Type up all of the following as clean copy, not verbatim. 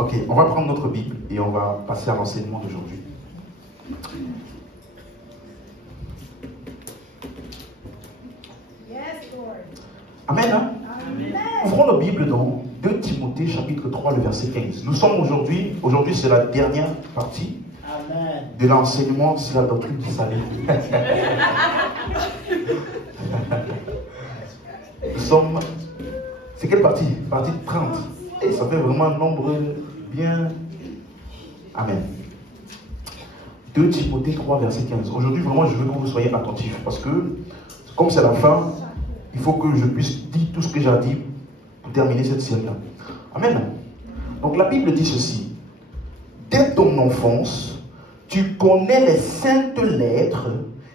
Ok, on va prendre notre Bible et on va passer à l'enseignement d'aujourd'hui. Amen. Hein? Amen. Ouvrons la Bible dans 2 Timothée chapitre 3, le verset 15. Nous sommes aujourd'hui c'est la dernière partie de l'enseignement sur la doctrine du salut. Nous sommes, c'est quelle partie? Partie 30. Et ça fait vraiment un nombre bien. Amen. 2 Timothée 3, verset 15. Aujourd'hui, vraiment, je veux que vous soyez attentifs parce que, comme c'est la fin, il faut que je puisse dire tout ce que j'ai dit pour terminer cette série-là. Amen. Donc la Bible dit ceci. Dès ton enfance, tu connais les saintes lettres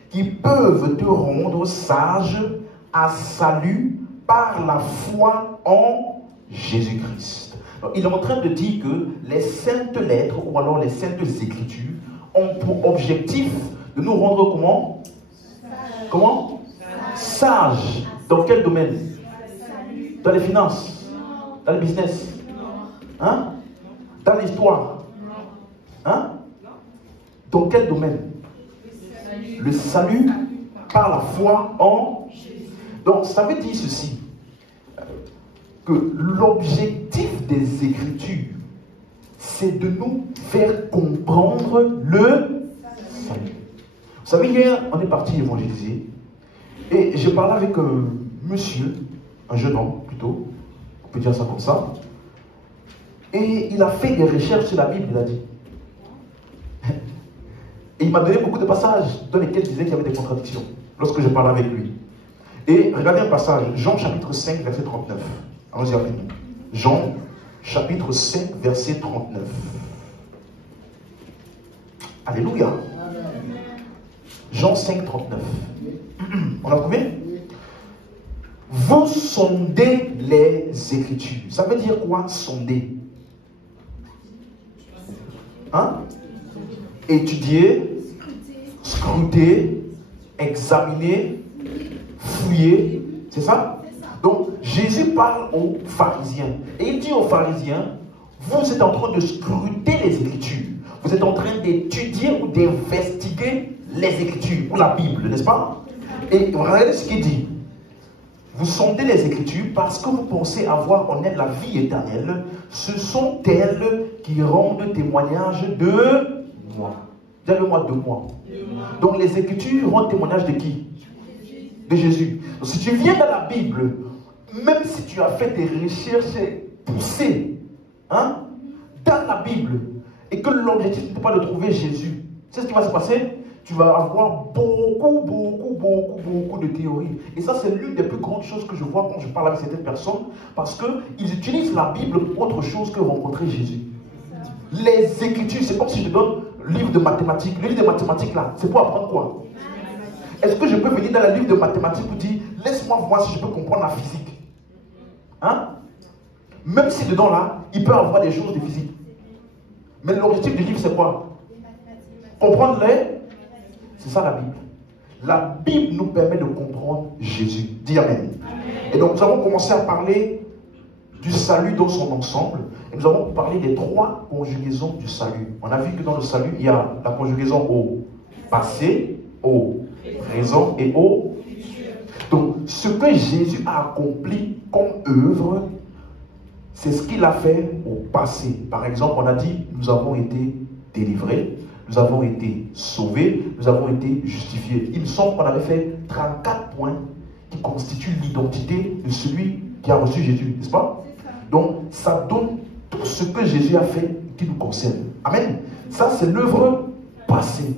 qui peuvent te rendre sage à salut par la foi en Jésus-Christ. Il est en train de dire que les saintes lettres ou alors les saintes écritures ont pour objectif de nous rendre comment? Comment? Sages. Dans quel domaine? Dans les finances? Dans le business? Hein? Dans l'histoire? Hein? Dans quel domaine? Le salut par la foi en... Donc ça veut dire ceci, que l'objectif des Écritures, c'est de nous faire comprendre le salut. Vous savez, hier, on est parti évangéliser, et j'ai parlé avec un monsieur, un jeune homme plutôt, on peut dire ça comme ça, et il a fait des recherches sur la Bible, il a dit. Et il m'a donné beaucoup de passages dans lesquels il disait qu'il y avait des contradictions, lorsque je parlais avec lui. Et regardez un passage, Jean chapitre 5, verset 39. Allons-y avec nous. Jean chapitre 5, verset 39. Alléluia. Jean 5, 39. On a trouvé? Vous sondez les Écritures. Ça veut dire quoi, sonder? Hein? Étudier, scruter, examiner, fouiller. C'est ça? Donc, Jésus parle aux pharisiens. Et il dit aux pharisiens, vous êtes en train de scruter les Écritures. Vous êtes en train d'étudier ou d'investiguer les Écritures, ou la Bible, n'est-ce pas? Et regardez ce qu'il dit. Vous sondez les Écritures parce que vous pensez avoir en elles la vie éternelle. Ce sont elles qui rendent témoignage de moi. Dites-le-moi, de moi. Donc les Écritures rendent témoignage de qui? De Jésus. Donc, si tu viens dans la Bible, même si tu as fait des recherches poussées, hein, dans la Bible, et que l'objectif n'est pas de trouver Jésus, c'est ce qui va se passer. Tu vas avoir beaucoup de théories. Et ça, c'est l'une des plus grandes choses que je vois quand je parle avec certaines personnes, parce qu'ils utilisent la Bible pour autre chose que rencontrer Jésus. Les Écritures, c'est comme si je te donne le livre de mathématiques. Le livre de mathématiques, là, c'est pour apprendre quoi? Est-ce que je peux venir dans le livre de mathématiques pour dire, laisse-moi voir si je peux comprendre la physique? Hein? Même si dedans, là, il peut avoir des choses de physique. Mais l'objectif du livre, c'est quoi? Comprendre les... C'est ça la Bible. La Bible nous permet de comprendre Jésus. Dis Amen. Et donc nous avons commencé à parler du salut dans son ensemble. Et nous avons parlé des 3 conjugaisons du salut. On a vu que dans le salut, il y a la conjugaison au passé, au présent et au... Donc ce que Jésus a accompli comme œuvre, c'est ce qu'il a fait au passé. Par exemple, on a dit, nous avons été délivrés. Nous avons été sauvés, nous avons été justifiés. Il me semble qu'on avait fait 34 points qui constituent l'identité de celui qui a reçu Jésus, n'est-ce pas? Donc, ça donne tout ce que Jésus a fait qui nous concerne. Amen. Ça, c'est l'œuvre passée.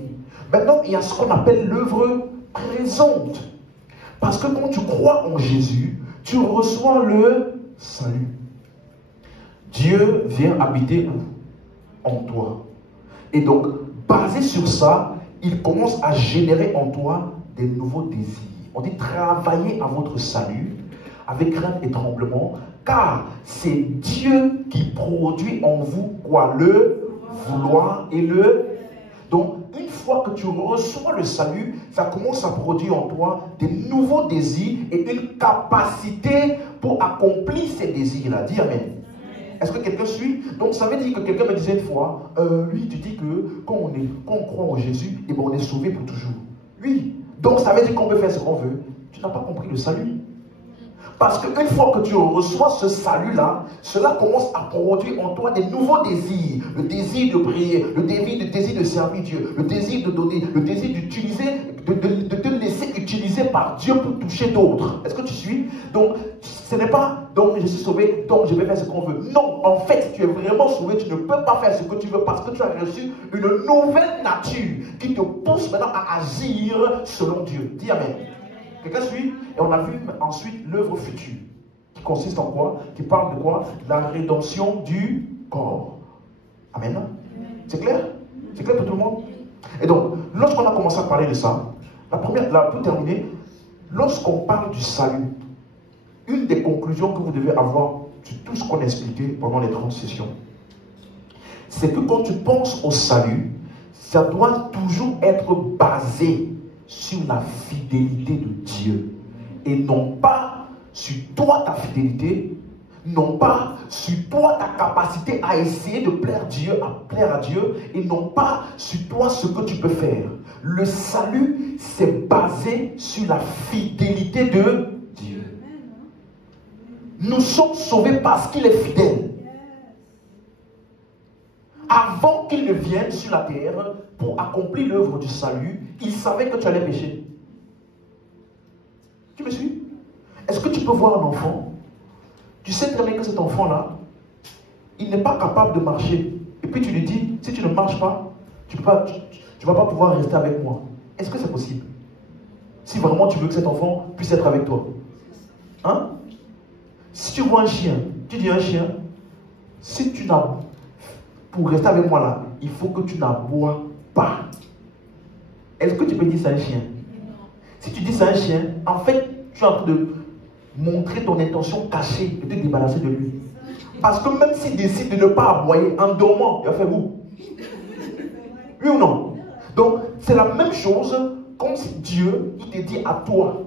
Maintenant, il y a ce qu'on appelle l'œuvre présente. Parce que quand tu crois en Jésus, tu reçois le salut. Dieu vient habiter où? En toi. Et donc, basé sur ça, il commence à générer en toi des nouveaux désirs. On dit travailler à votre salut avec crainte et tremblement, car c'est Dieu qui produit en vous quoi? Le vouloir et le... Donc, une fois que tu reçois le salut, ça commence à produire en toi des nouveaux désirs et une capacité pour accomplir ces désirs-là. Dis Amen. Est-ce que quelqu'un suit? Donc ça veut dire que quelqu'un me disait une fois, lui, tu dis que quand on croit en Jésus, et ben on est sauvé pour toujours. Oui. Donc ça veut dire qu'on peut faire ce qu'on veut. Tu n'as pas compris le salut. Parce qu'une fois que tu reçois ce salut-là, cela commence à produire en toi des nouveaux désirs. Le désir de prier, le désir de servir Dieu, le désir de donner, le désir d'utiliser, de te laisser utiliser par Dieu pour toucher d'autres. Est-ce que tu suis? Donc, ce n'est pas « donc je suis sauvé, donc je vais faire ce qu'on veut ». Non, en fait, si tu es vraiment sauvé, tu ne peux pas faire ce que tu veux parce que tu as reçu une nouvelle nature qui te pousse maintenant à agir selon Dieu. Dis Amen. Quelqu'un suit? Et on a vu ensuite l'œuvre future, qui consiste en quoi? Qui parle de quoi? La rédemption du corps. Amen. C'est clair? C'est clair pour tout le monde? Et donc, lorsqu'on a commencé à parler de ça, pour terminer, lorsqu'on parle du salut, une des conclusions que vous devez avoir sur tout ce qu'on a expliqué pendant les 30 sessions, c'est que quand tu penses au salut, ça doit toujours être basé sur la fidélité de Dieu et non pas sur toi ta fidélité, non pas sur toi ta capacité à essayer de plaire à Dieu et non pas sur toi ce que tu peux faire. Le salut, c'est basé sur la fidélité de Dieu. Nous sommes sauvés parce qu'il est fidèle. Avant qu'il ne vienne sur la terre pour accomplir l'œuvre du salut, il savait que tu allais pécher. Tu me suis? Est-ce que tu peux voir un enfant? Tu sais très bien que cet enfant-là, il n'est pas capable de marcher. Et puis tu lui dis, si tu ne marches pas, tu ne vas pas pouvoir rester avec moi. Est-ce que c'est possible? Si vraiment tu veux que cet enfant puisse être avec toi. Hein? Si tu vois un chien, tu dis à un chien, si tu n'as pour rester avec moi là, il faut que tu n'aboies pas. Est-ce que tu peux dire ça à un chien? Si tu dis ça à un chien, en fait, tu es en train de montrer ton intention cachée de te débarrasser de lui. Parce que même s'il décide de ne pas aboyer en dormant, il va faire vous. Oui ou non? Donc, c'est la même chose comme si Dieu, il te dit à toi,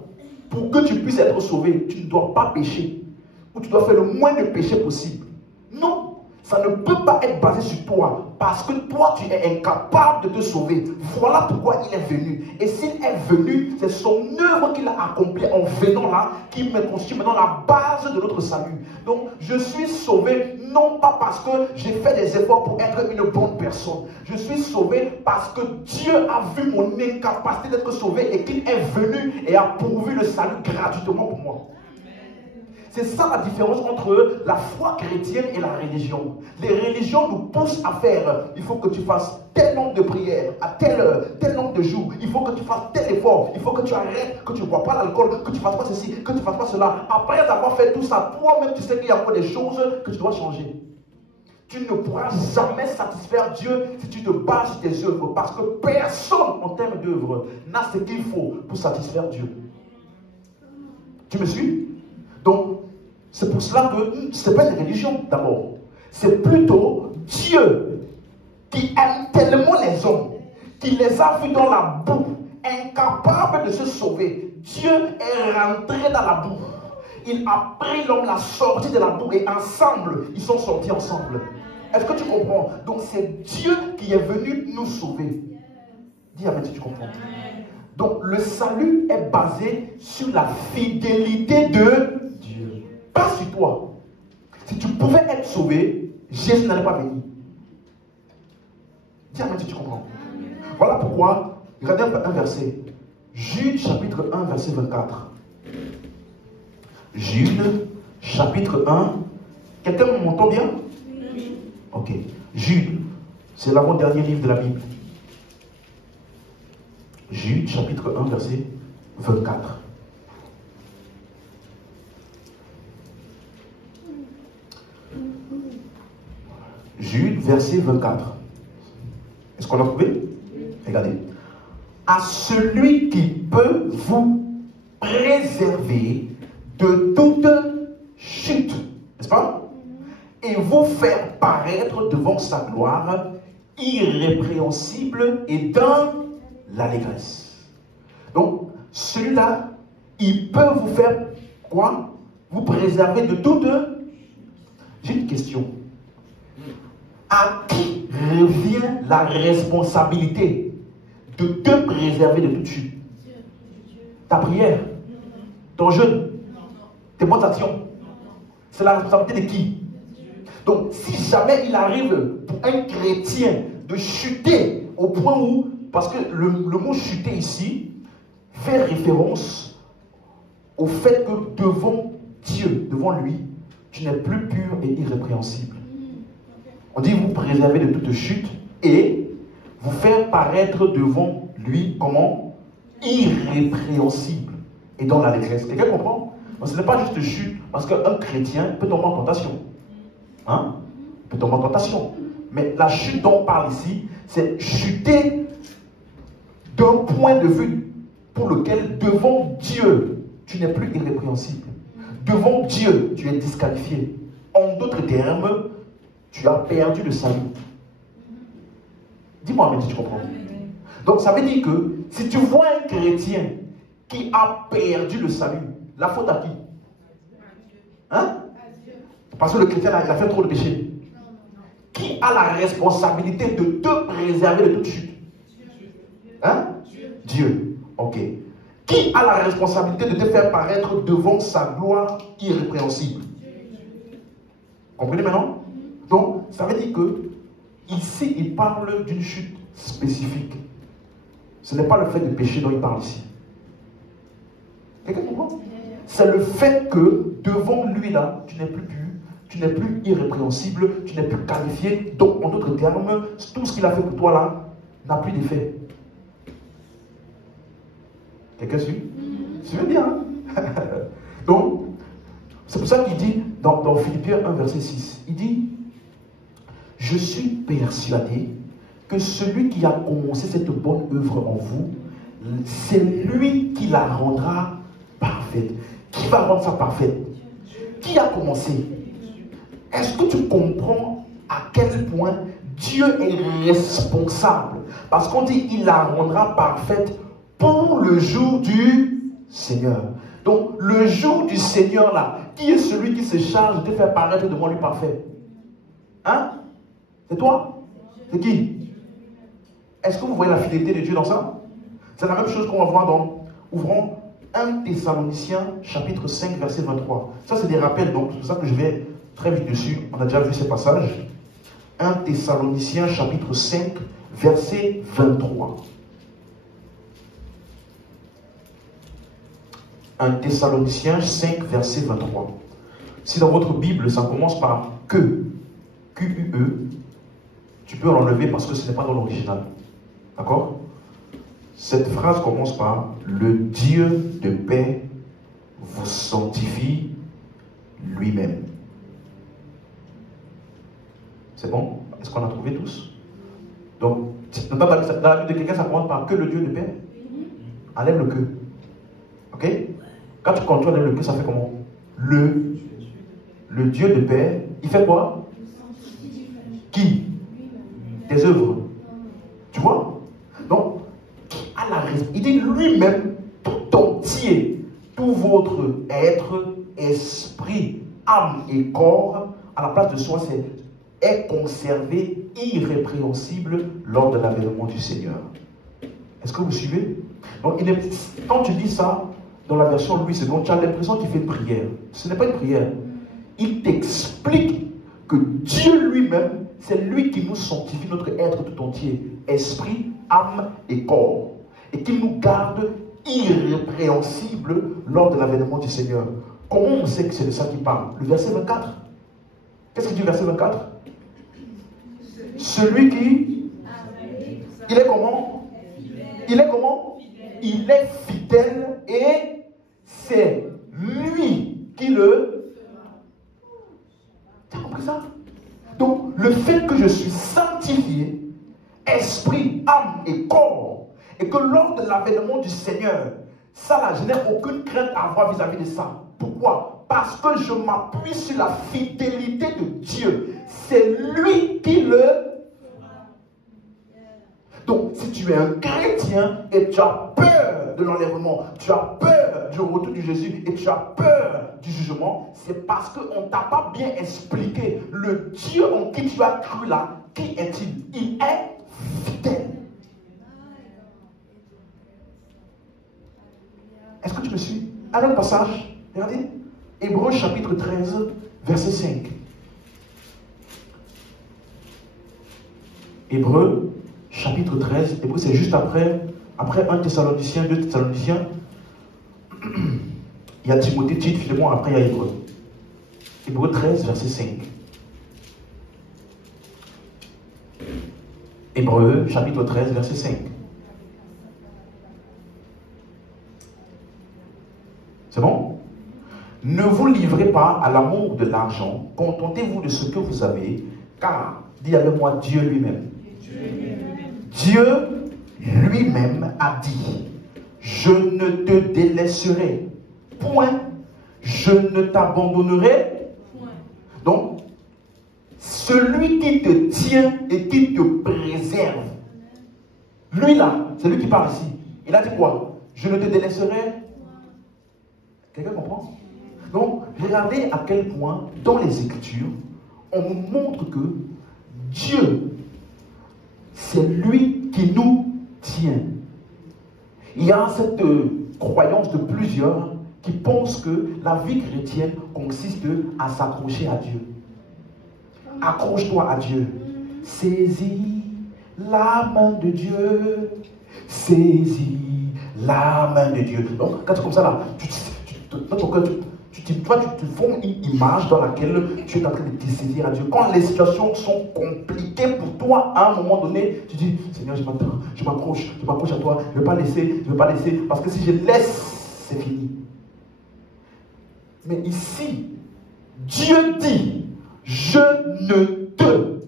pour que tu puisses être sauvé, tu ne dois pas pécher. Ou tu dois faire le moins de péché possible. Non. Ça ne peut pas être basé sur toi, parce que toi, tu es incapable de te sauver. Voilà pourquoi il est venu. Et s'il est venu, c'est son œuvre qu'il a accomplie en venant là, qui me constitue maintenant la base de notre salut. Donc, je suis sauvé, non pas parce que j'ai fait des efforts pour être une bonne personne. Je suis sauvé parce que Dieu a vu mon incapacité d'être sauvé et qu'il est venu et a pourvu le salut gratuitement pour moi. C'est ça la différence entre la foi chrétienne et la religion. Les religions nous poussent à faire, il faut que tu fasses tel nombre de prières, à telle heure, tel nombre de jours, il faut que tu fasses tel effort, il faut que tu arrêtes, que tu ne bois pas l'alcool, que tu ne fasses pas ceci, que tu ne fasses pas cela. Après avoir fait tout ça, toi-même tu sais qu'il y a encore des choses que tu dois changer. Tu ne pourras jamais satisfaire Dieu si tu te bases sur tes œuvres, parce que personne en termes d'œuvres n'a ce qu'il faut pour satisfaire Dieu. Tu me suis? Donc, c'est pour cela que ce n'est pas une religion d'abord. C'est plutôt Dieu qui aime tellement les hommes, qui les a vus dans la boue, incapables de se sauver. Dieu est rentré dans la boue. Il a pris l'homme, l'a sorti de la boue et ensemble, ils sont sortis ensemble. Est-ce que tu comprends? Donc c'est Dieu qui est venu nous sauver. Dis Amen si tu comprends. Donc le salut est basé sur la fidélité de Dieu, pas sur toi. Si tu pouvais être sauvé, Jésus n'allait pas venir. Dis Amen si tu comprends. Voilà pourquoi, regardez un verset. Jude chapitre 1 verset 24. Jude chapitre 1. Quelqu'un m'entend bien? Oui. Ok. Jude, c'est l'avant-dernier livre de la Bible. Jude chapitre 1 verset 24. Jude verset 24. Est-ce qu'on a trouvé? Regardez. À celui qui peut vous préserver de toute chute, n'est-ce pas? Et vous faire paraître devant sa gloire irrépréhensible et dans l'allégresse. Donc, celui-là, il peut vous faire quoi? Vous préserver de toute... J'ai une question. À qui revient la responsabilité de te préserver de toute chute? Ta prière, ton jeûne, tes bonnes actions. C'est la responsabilité de qui? Donc, si jamais il arrive pour un chrétien de chuter au point où, parce que le mot chuter ici fait référence au fait que devant Dieu, devant lui, tu n'es plus pur et irrépréhensible. On dit vous préserver de toute chute et vous faire paraître devant lui comment? Irrépréhensible et dans l'allégresse. Quelqu'un comprend? Donc, ce n'est pas juste chute, parce qu'un chrétien peut tomber en tentation. Hein? Il peut tomber en tentation. Mais la chute dont on parle ici, c'est chuter d'un point de vue pour lequel, devant Dieu, tu n'es plus irrépréhensible. Devant Dieu, tu es disqualifié. En d'autres termes, tu as perdu le salut. Dis-moi, Amen, si tu comprends. Donc, ça veut dire que si tu vois un chrétien qui a perdu le salut, la faute à qui? Hein? Parce que le chrétien il a fait trop de péchés. Qui a la responsabilité de te préserver de toute chute? Hein? Dieu. Ok. Qui a la responsabilité de te faire paraître devant sa gloire irrépréhensible? Comprenez maintenant? Donc, ça veut dire que ici, il parle d'une chute spécifique. Ce n'est pas le fait de péché dont il parle ici. Quelqu'un comprend? C'est le fait que devant lui là, tu n'es plus pur, tu n'es plus irrépréhensible, tu n'es plus qualifié. Donc, en d'autres termes, tout ce qu'il a fait pour toi là n'a plus d'effet. Quelqu'un suit? Suivez bien. Hein? Donc, c'est pour ça qu'il dit dans Philippiens 1, verset 6, il dit: je suis persuadé que celui qui a commencé cette bonne œuvre en vous, c'est lui qui la rendra parfaite. Qui va rendre ça parfaite? Qui a commencé? Est-ce que tu comprends à quel point Dieu est responsable? Parce qu'on dit il la rendra parfaite pour le jour du Seigneur. Donc le jour du Seigneur là, qui est celui qui se charge de faire paraître devant lui parfait? Hein? C'est toi? C'est qui? Est-ce que vous voyez la fidélité de Dieu dans ça? C'est la même chose qu'on va voir dans, ouvrons 1 Thessaloniciens chapitre 5 verset 23. Ça c'est des rappels, donc c'est pour ça que je vais très vite dessus. On a déjà vu ces passages. 1 Thessaloniciens chapitre 5 verset 23. 1 Thessaloniciens 5 verset 23. Si dans votre Bible ça commence par que, Q-U-E, tu peux l'enlever parce que ce n'est pas dans l'original. D'accord? Cette phrase commence par « Le Dieu de paix vous sanctifie lui-même ». C'est bon? Est-ce qu'on a trouvé tous? Donc, dans la vie de quelqu'un, ça commence par « Que le Dieu de paix ». Enlève le « que ». Ok? Quand tu contrôles le « que », ça fait comment? Le Dieu de paix, il fait quoi? Qui? Tes œuvres. Tu vois? Donc, il dit lui-même, tout entier, tout votre être, esprit, âme et corps, à la place de soi, est conservé irrépréhensible lors de l'avènement du Seigneur. Est-ce que vous suivez? Donc, quand tu dis ça, dans la version Louis II, tu as l'impression qu'il fait une prière. Ce n'est pas une prière. Il t'explique que Dieu lui-même, c'est lui qui nous sanctifie notre être tout entier, esprit, âme et corps. Et qu'il nous garde irrépréhensibles lors de l'avènement du Seigneur. Comment on sait que c'est de ça qu'il parle? Le verset 24. Qu'est-ce qu'il dit le verset 24? Celui qui... Il est comment? Il est comment? Il est fidèle et c'est lui qui le... Tu as compris ça? Donc, le fait que je suis sanctifié, esprit, âme et corps, et que lors de l'avènement du Seigneur, ça là, je n'ai aucune crainte à avoir vis-à-vis de ça. Pourquoi? Parce que je m'appuie sur la fidélité de Dieu. C'est lui qui le... Donc, si tu es un chrétien et tu as peur de l'enlèvement, tu as peur du retour de Jésus et tu as peur du jugement, c'est parce qu'on ne t'a pas bien expliqué le Dieu en qui tu as cru là, qui est-il? Il est fidèle. Est-ce que tu me suis? Un autre passage, regardez, Hébreux chapitre 13, verset 5. Hébreux chapitre 13, Hébreux c'est juste après 1 Thessaloniciens, 2 Thessaloniciens. Il y a Timothée, Tite, Philémon, après il y a Hébreux. Hébreux 13, verset 5. Hébreux chapitre 13, verset 5. C'est bon? Ne vous livrez pas à l'amour de l'argent, contentez-vous de ce que vous avez, car, dis avec moi, Dieu lui-même. Dieu lui-même a dit, je ne te délaisserai point, je ne t'abandonnerai point. Donc, celui qui te tient et qui te préserve, lui là, c'est lui qui parle ici. Il a dit quoi? Je ne te délaisserai. Quelqu'un comprend? Donc, regardez à quel point, dans les Écritures, on nous montre que Dieu, c'est lui qui nous tient. Il y a cette croyance de plusieurs qui pensent que la vie chrétienne consiste à s'accrocher à Dieu. Accroche-toi à Dieu. Saisis la main de Dieu. Saisis la main de Dieu. Donc, quand tu es comme ça là, dans ton cœur, tu te formes une image dans laquelle tu es en train de te saisir à Dieu. Quand les situations sont compliquées pour toi, à un moment donné, tu dis, Seigneur, je m'accroche à toi, je ne vais pas laisser, parce que si je laisse, c'est fini. Mais ici, Dieu dit, je ne te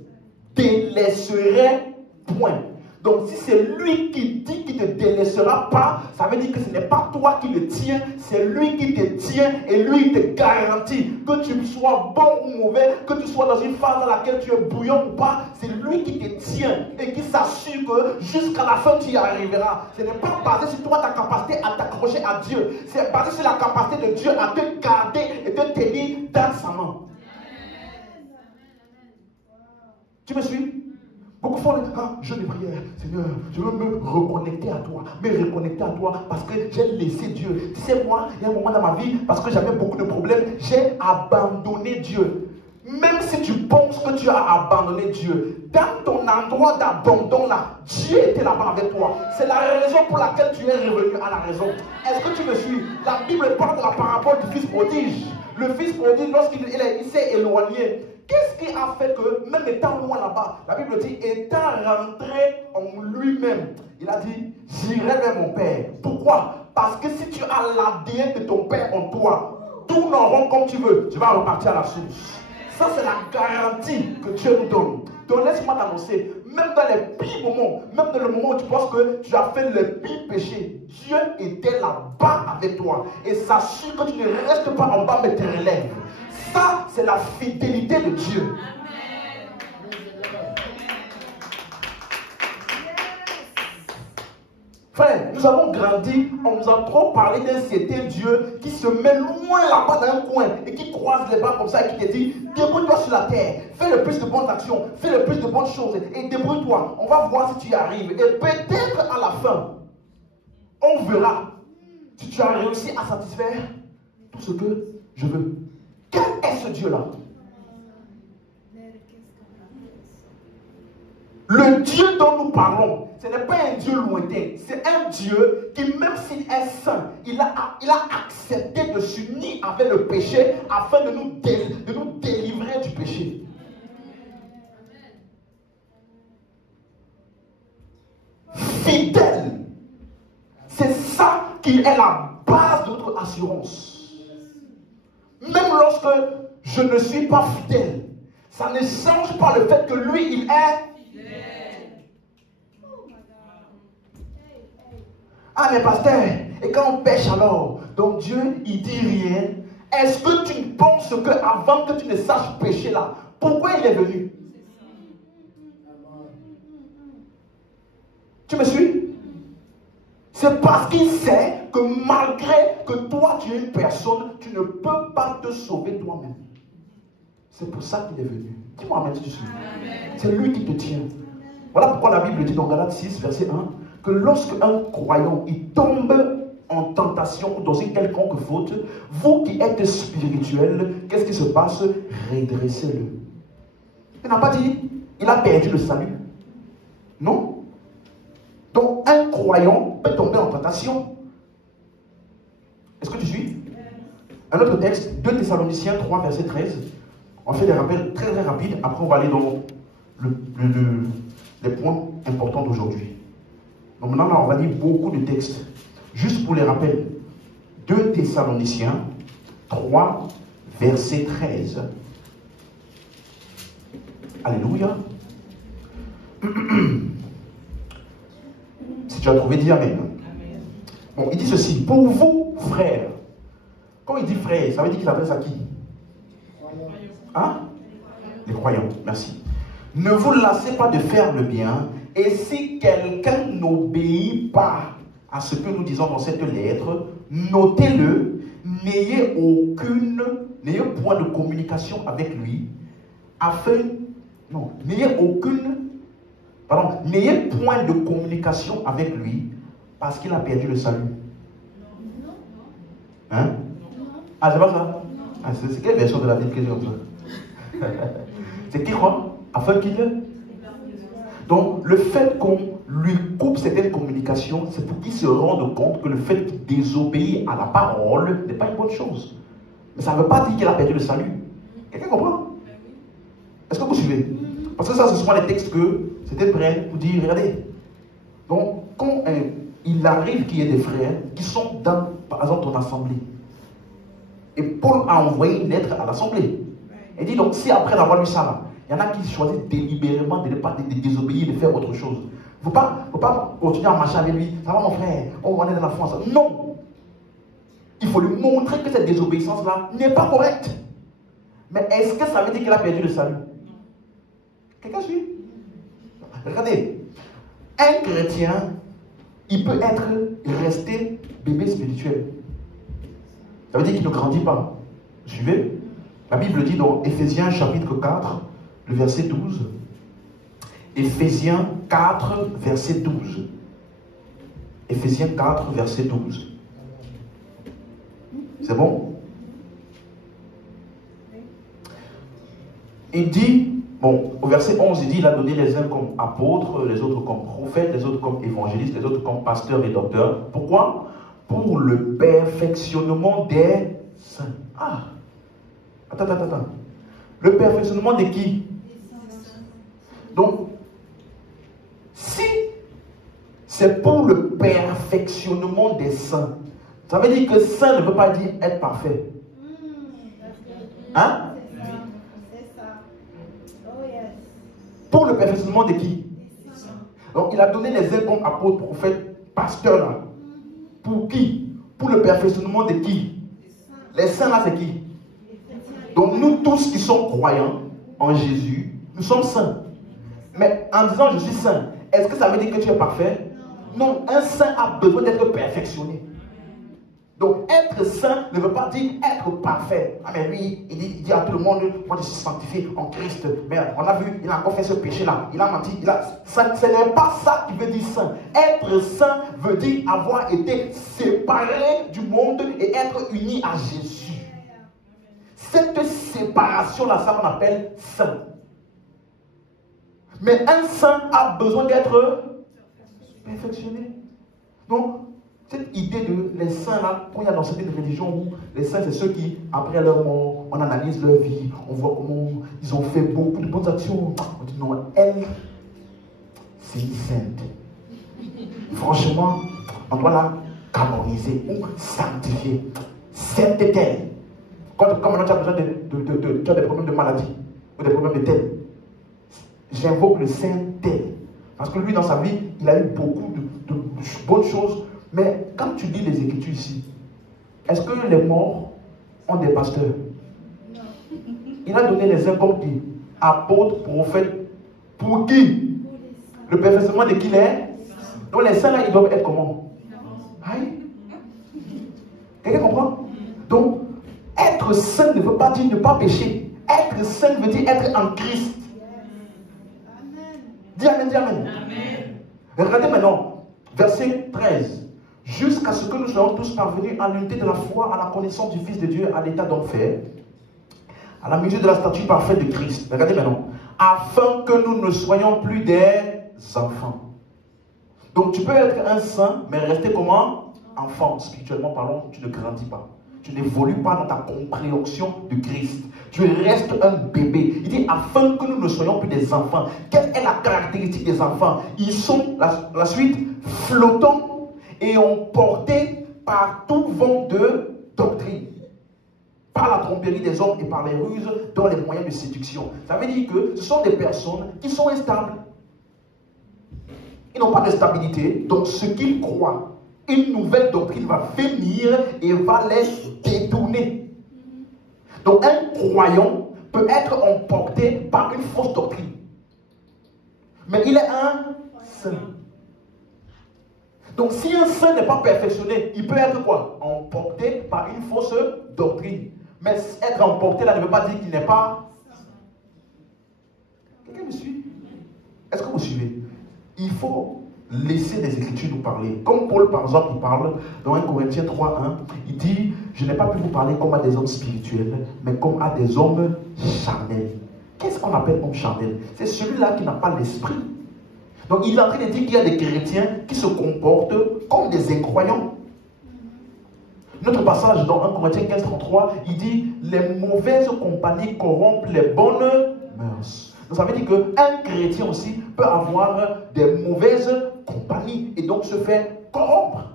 délaisserai point. Donc si c'est lui qui dit qu'il ne te délaissera pas, ça veut dire que ce n'est pas toi qui le tiens, c'est lui qui te tient et lui il te garantit que tu sois bon ou mauvais, que tu sois dans une phase dans laquelle tu es bouillant ou pas, c'est lui qui te tient et qui s'assure que jusqu'à la fin tu y arriveras. Ce n'est pas basé sur toi ta capacité à t'accrocher à Dieu, c'est basé sur la capacité de Dieu à te garder et de te tenir dans sa main. Tu me suis? Beaucoup font je de prière, Seigneur, je veux me reconnecter à toi, parce que j'ai laissé Dieu. Tu sais, moi, il y a un moment dans ma vie, parce que j'avais beaucoup de problèmes, j'ai abandonné Dieu. Même si tu penses que tu as abandonné Dieu, dans ton endroit d'abandon là, Dieu était là-bas avec toi. C'est la raison pour laquelle tu es revenu à la raison. Est-ce que tu me suis? La Bible parle de la parabole du fils prodige. Le fils prodige, lorsqu'il s'est éloigné, qu'est-ce qui a fait que, même étant loin là-bas, la Bible dit, étant rentré en lui-même, il a dit, j'irai vers mon Père. Pourquoi? Parce que si tu as l'ADN de ton Père en toi, tourne en rond comme tu veux, tu vas repartir à la source. Ça, c'est la garantie que Dieu nous donne. Donc, laisse-moi t'annoncer, même dans les pires moments, même dans le moment où tu penses que tu as fait le pire péché, Dieu était là-bas avec toi. Et s'assure que tu ne restes pas en bas, mais te relèves. Ça, c'est la fidélité de Dieu. Frère, nous avons grandi, on nous a trop parlé d'un certain Dieu qui se met loin là-bas dans un coin et qui croise les bras comme ça et qui te dit, débrouille-toi sur la terre, fais le plus de bonnes actions, fais le plus de bonnes choses et débrouille-toi. On va voir si tu y arrives. Et peut-être à la fin, on verra si tu as réussi à satisfaire tout ce que je veux. Quel est ce Dieu-là? Le Dieu dont nous parlons, ce n'est pas un Dieu lointain, c'est un Dieu qui, même s'il est saint, il a accepté de s'unir avec le péché afin de nous délivrer du péché. Fidèle, c'est ça qui est la base de notre assurance. Même lorsque je ne suis pas fidèle, ça ne change pas le fait que lui, il est. Ah mais pasteur, et quand on pêche alors, donc Dieu il dit rien. Est-ce que tu penses que avant que tu ne saches pécher là, pourquoi il est venu? Tu me suis? C'est parce qu'il sait que malgré que toi tu es une personne, tu ne peux pas te sauver toi-même. C'est pour ça qu'il est venu. Dis-moi amen si tu suis. C'est lui qui te tient. Voilà pourquoi la Bible dit dans Galates 6, verset 1, que lorsque un croyant il tombe en tentation dans une quelconque faute, vous qui êtes spirituels, qu'est-ce qui se passe? Redressez-le. Il n'a pas dit, il a perdu le salut. Non. Donc un croyant peut tomber en tentation. Est-ce que tu suis? Un autre texte, 2 Thessaloniciens 3, verset 13. On fait des rappels très très rapides. Après on va aller dans les points importants d'aujourd'hui. Donc maintenant là, on va lire beaucoup de textes. Juste pour les rappels. 2 Thessaloniciens 3, verset 13. Alléluia. Si tu as trouvé, dis Amen. Bon, il dit ceci. Pour vous, frères. Quand il dit frère, ça veut dire qu'il s'adresse à qui? Hein? Les croyants. Merci. Ne vous lassez pas de faire le bien. Et si quelqu'un n'obéit pas à ce que nous disons dans cette lettre, notez-le. N'ayez point de communication avec lui. N'ayez point de communication avec lui parce qu'il a perdu le salut. Hein? Ah, c'est pas ça? Ah, c'est quelle version de la Bible que j'ai entendue? C'est qui quoi? Afin qu'il... Donc, le fait qu'on lui coupe certaines communications, c'est pour qu'il se rende compte que le fait qu'il désobéit à la parole n'est pas une bonne chose. Mais ça ne veut pas dire qu'il a perdu le salut. Quelqu'un comprend? Est-ce que vous suivez? Parce que ça, ce sont les textes que c'était prêt pour dire, regardez. Donc, quand il arrive qu'il y ait des frères qui sont dans, par exemple, ton assemblée, et Paul a envoyé une lettre à l'assemblée. Il dit donc, si après avoir lu ça, là, il y en a qui choisissent délibérément de ne pas désobéir, de faire autre chose. Il ne faut pas continuer à marcher avec lui. Ça va mon frère, on est dans la France. Non. Il faut lui montrer que cette désobéissance-là n'est pas correcte. Mais est-ce que ça veut dire qu'il a perdu le salut? Quelqu'un suit? Regardez, un chrétien, il peut rester bébé spirituel. Ça veut dire qu'il ne grandit pas. Suivez? La Bible dit dans Éphésiens chapitre 4, le verset 12. Éphésiens 4, verset 12. Éphésiens 4, verset 12. C'est bon? Il dit, bon, au verset 11, il dit, il a donné les uns comme apôtres, les autres comme prophètes, les autres comme évangélistes, les autres comme pasteurs et docteurs. Pourquoi? Pour le perfectionnement des saints. Ah! Attends. Le perfectionnement de qui? Donc, si c'est pour le perfectionnement des saints, ça veut dire que saint ne veut pas dire être parfait. Hein? Pour le perfectionnement de qui? Donc, il a donné les uns comme apôtres, prophètes, pasteurs là. Pour qui? Pour le perfectionnement de qui? Les saints là, c'est qui? Donc, nous tous qui sommes croyants en Jésus, nous sommes saints. Mais en disant je suis saint, est-ce que ça veut dire que tu es parfait? Non, un saint a besoin d'être perfectionné. Donc, être saint ne veut pas dire être parfait. Ah, mais lui, il dit à tout le monde, moi je suis sanctifié en Christ. Mais on a vu, il a encore fait ce péché-là. Il a menti. Ce n'est pas ça qui veut dire saint. Être saint veut dire avoir été séparé du monde et être uni à Jésus. Cette séparation-là, ça qu'on appelle saint. Mais un saint a besoin d'être perfectionné. Donc, cette idée de les saints là, quand il y a dans cette religion où les saints c'est ceux qui, après leur mort, on analyse leur vie, on voit comment ils ont fait beaucoup de bonnes actions. On dit non, elle, c'est une sainte. Franchement, on doit la canoniser ou sanctifier. Sainte est-elle? Comme maintenant tu as besoin tu as des problèmes de maladie ou des problèmes de tête, j'invoque le saint tel. Parce que lui, dans sa vie, il a eu beaucoup de bonnes choses. Mais quand tu lis les Écritures ici, est-ce que les morts ont des pasteurs? Non. Il a donné les uns comme qui? Apôtres, prophètes. Pour qui? Le perfectionnement de qui il est? Donc les saints là, ils doivent être comment? Quelqu'un comprend? Donc, être saint ne veut pas dire ne pas pécher. Être saint veut dire être en Christ. Dis amen, dis amen. Regardez maintenant, verset 13. Jusqu'à ce que nous soyons tous parvenus à l'unité de la foi, à la connaissance du Fils de Dieu, à l'état d'enfer, à la mesure de la stature parfaite de Christ. Regardez maintenant. Afin que nous ne soyons plus des enfants. Donc tu peux être un saint, mais rester comment? Enfant. Spirituellement parlant, tu ne grandis pas. Tu n'évolues pas dans ta compréhension de Christ. Tu restes un bébé. Il dit, afin que nous ne soyons plus des enfants. Quelle est la caractéristique des enfants? Ils sont, la suite, flottants et emportés par tout vent de doctrine. Par la tromperie des hommes et par les ruses dans les moyens de séduction. Ça veut dire que ce sont des personnes qui sont instables. Ils n'ont pas de stabilité. Donc ce qu'ils croient, une nouvelle doctrine va venir et va les détourner. Donc un croyant peut être emporté par une fausse doctrine. Mais il est un saint. Donc si un saint n'est pas perfectionné, il peut être quoi? Emporté par une fausse doctrine. Mais être emporté là ne veut pas dire qu'il n'est pas... Quelqu'un me suit? Est-ce que vous suivez? Il faut laisser les Écritures nous parler. Comme Paul, par exemple, il parle dans 1 Corinthiens 3:1, il dit, je n'ai pas pu vous parler comme à des hommes spirituels, mais comme à des hommes charnels. Qu'est-ce qu'on appelle homme charnel? C'est celui-là qui n'a pas l'esprit. Donc il est en train de dire qu'il y a des chrétiens qui se comportent comme des incroyants. Notre passage dans 1 Corinthiens 15:33, il dit, les mauvaises compagnies corrompent les bonnes mœurs. Donc ça veut dire qu'un chrétien aussi peut avoir des mauvaises compagnies et donc se faire corrompre.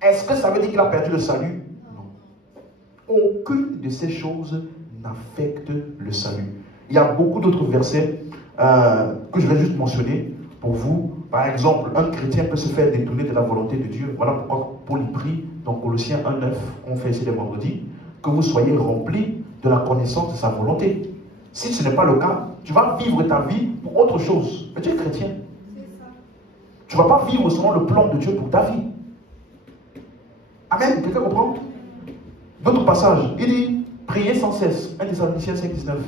Est-ce que ça veut dire qu'il a perdu le salut? Non. Aucune de ces choses n'affecte le salut. Il y a beaucoup d'autres versets que je vais juste mentionner pour vous. Par exemple, un chrétien peut se faire détourner de la volonté de Dieu. Voilà pourquoi Paul prie dans Colossiens 1:9, qu'on fait ici les vendredis, que vous soyez remplis de la connaissance de sa volonté. Si ce n'est pas le cas, tu vas vivre ta vie pour autre chose. Mais tu es chrétien. Tu ne vas pas vivre selon le plan de Dieu pour ta vie. Amen. Quelqu'un comprend? D'autres passages, il dit, priez sans cesse. 1 Thessaloniciens 5:19.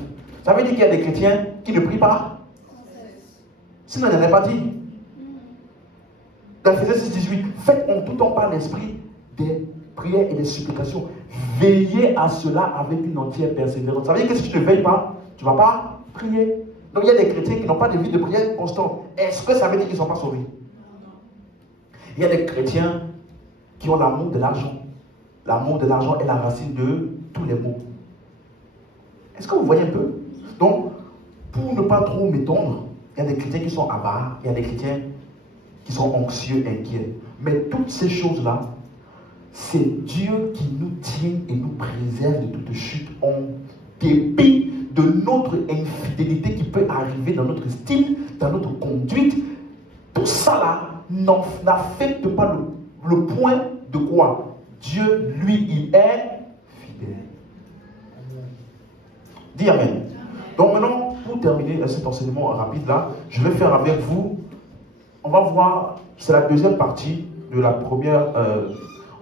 Ça veut dire qu'il y a des chrétiens qui ne prient pas. Sinon, il n'en a pas dit. Dans Ephésiens 6:18, faites en tout temps par l'esprit des prières et des supplications. Veillez à cela avec une entière persévérance. Ça veut dire que si tu ne veilles pas, tu ne vas pas prier. Donc il y a des chrétiens qui n'ont pas de vie de prière constante. Est-ce que ça veut dire qu'ils ne sont pas sauvés? Il y a des chrétiens qui ont l'amour de l'argent. L'amour de l'argent est la racine de tous les maux. Est-ce que vous voyez un peu? Donc, pour ne pas trop m'étendre, il y a des chrétiens qui sont avares, il y a des chrétiens qui sont anxieux, inquiets. Mais toutes ces choses-là, c'est Dieu qui nous tient et nous préserve de toute chute en dépit de notre infidélité qui peut arriver dans notre style, dans notre conduite. Tout ça là n'affecte pas le point de quoi Dieu, lui, il est fidèle. Dis amen. Donc maintenant, pour terminer cet enseignement rapide là, je vais faire avec vous, on va voir, c'est la deuxième partie de la première,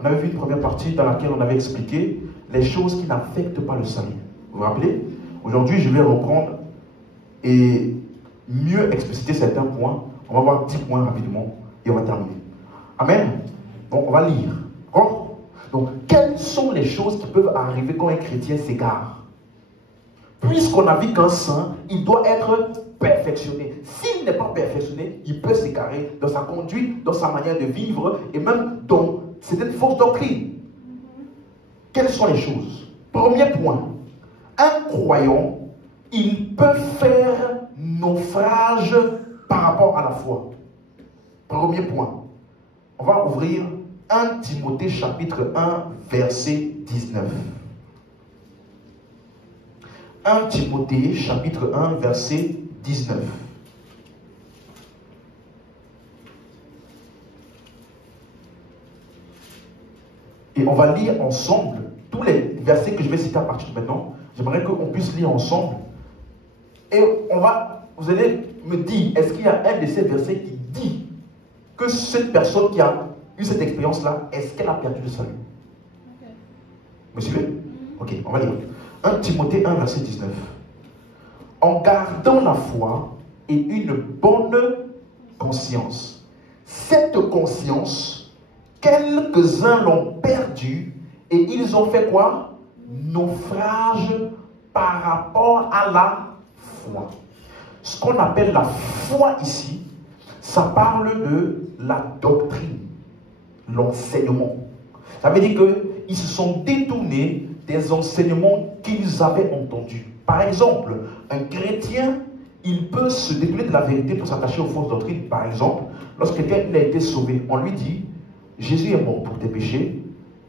on avait vu une première partie dans laquelle on avait expliqué les choses qui n'affectent pas le salut. Vous vous rappelez? Aujourd'hui, je vais reprendre et mieux expliciter certains points. On va voir 10 points rapidement et on va terminer. Amen. Donc, on va lire. D'accord? Donc, quelles sont les choses qui peuvent arriver quand un chrétien s'égare? Puisqu'on a vu qu'un saint, il doit être perfectionné. S'il n'est pas perfectionné, il peut s'égarer dans sa conduite, dans sa manière de vivre et même dans certaines fausses doctrines. Quelles sont les choses? Premier point. Un croyant, il peut faire naufrage par rapport à la foi. Premier point. On va ouvrir 1 Timothée chapitre 1 verset 19. 1 Timothée chapitre 1 verset 19. Et on va lire ensemble tous les versets que je vais citer à partir de maintenant. J'aimerais qu'on puisse lire ensemble. Et vous allez me dire, est-ce qu'il y a un de ces versets qui dit que cette personne qui a eu cette expérience-là, est-ce qu'elle a perdu le salut? Me suivez? Ok, on va lire. 1 Timothée 1, verset 19. En gardant la foi et une bonne conscience. Cette conscience, quelques-uns l'ont perdue et ils ont fait quoi? Naufrage par rapport à la foi. Ce qu'on appelle la foi ici, ça parle de la doctrine, l'enseignement. Ça veut dire qu'ils se sont détournés des enseignements qu'ils avaient entendus. Par exemple, un chrétien, il peut se détourner de la vérité pour s'attacher aux fausses doctrines. Par exemple, lorsque quelqu'un a été sauvé, on lui dit, Jésus est mort pour tes péchés,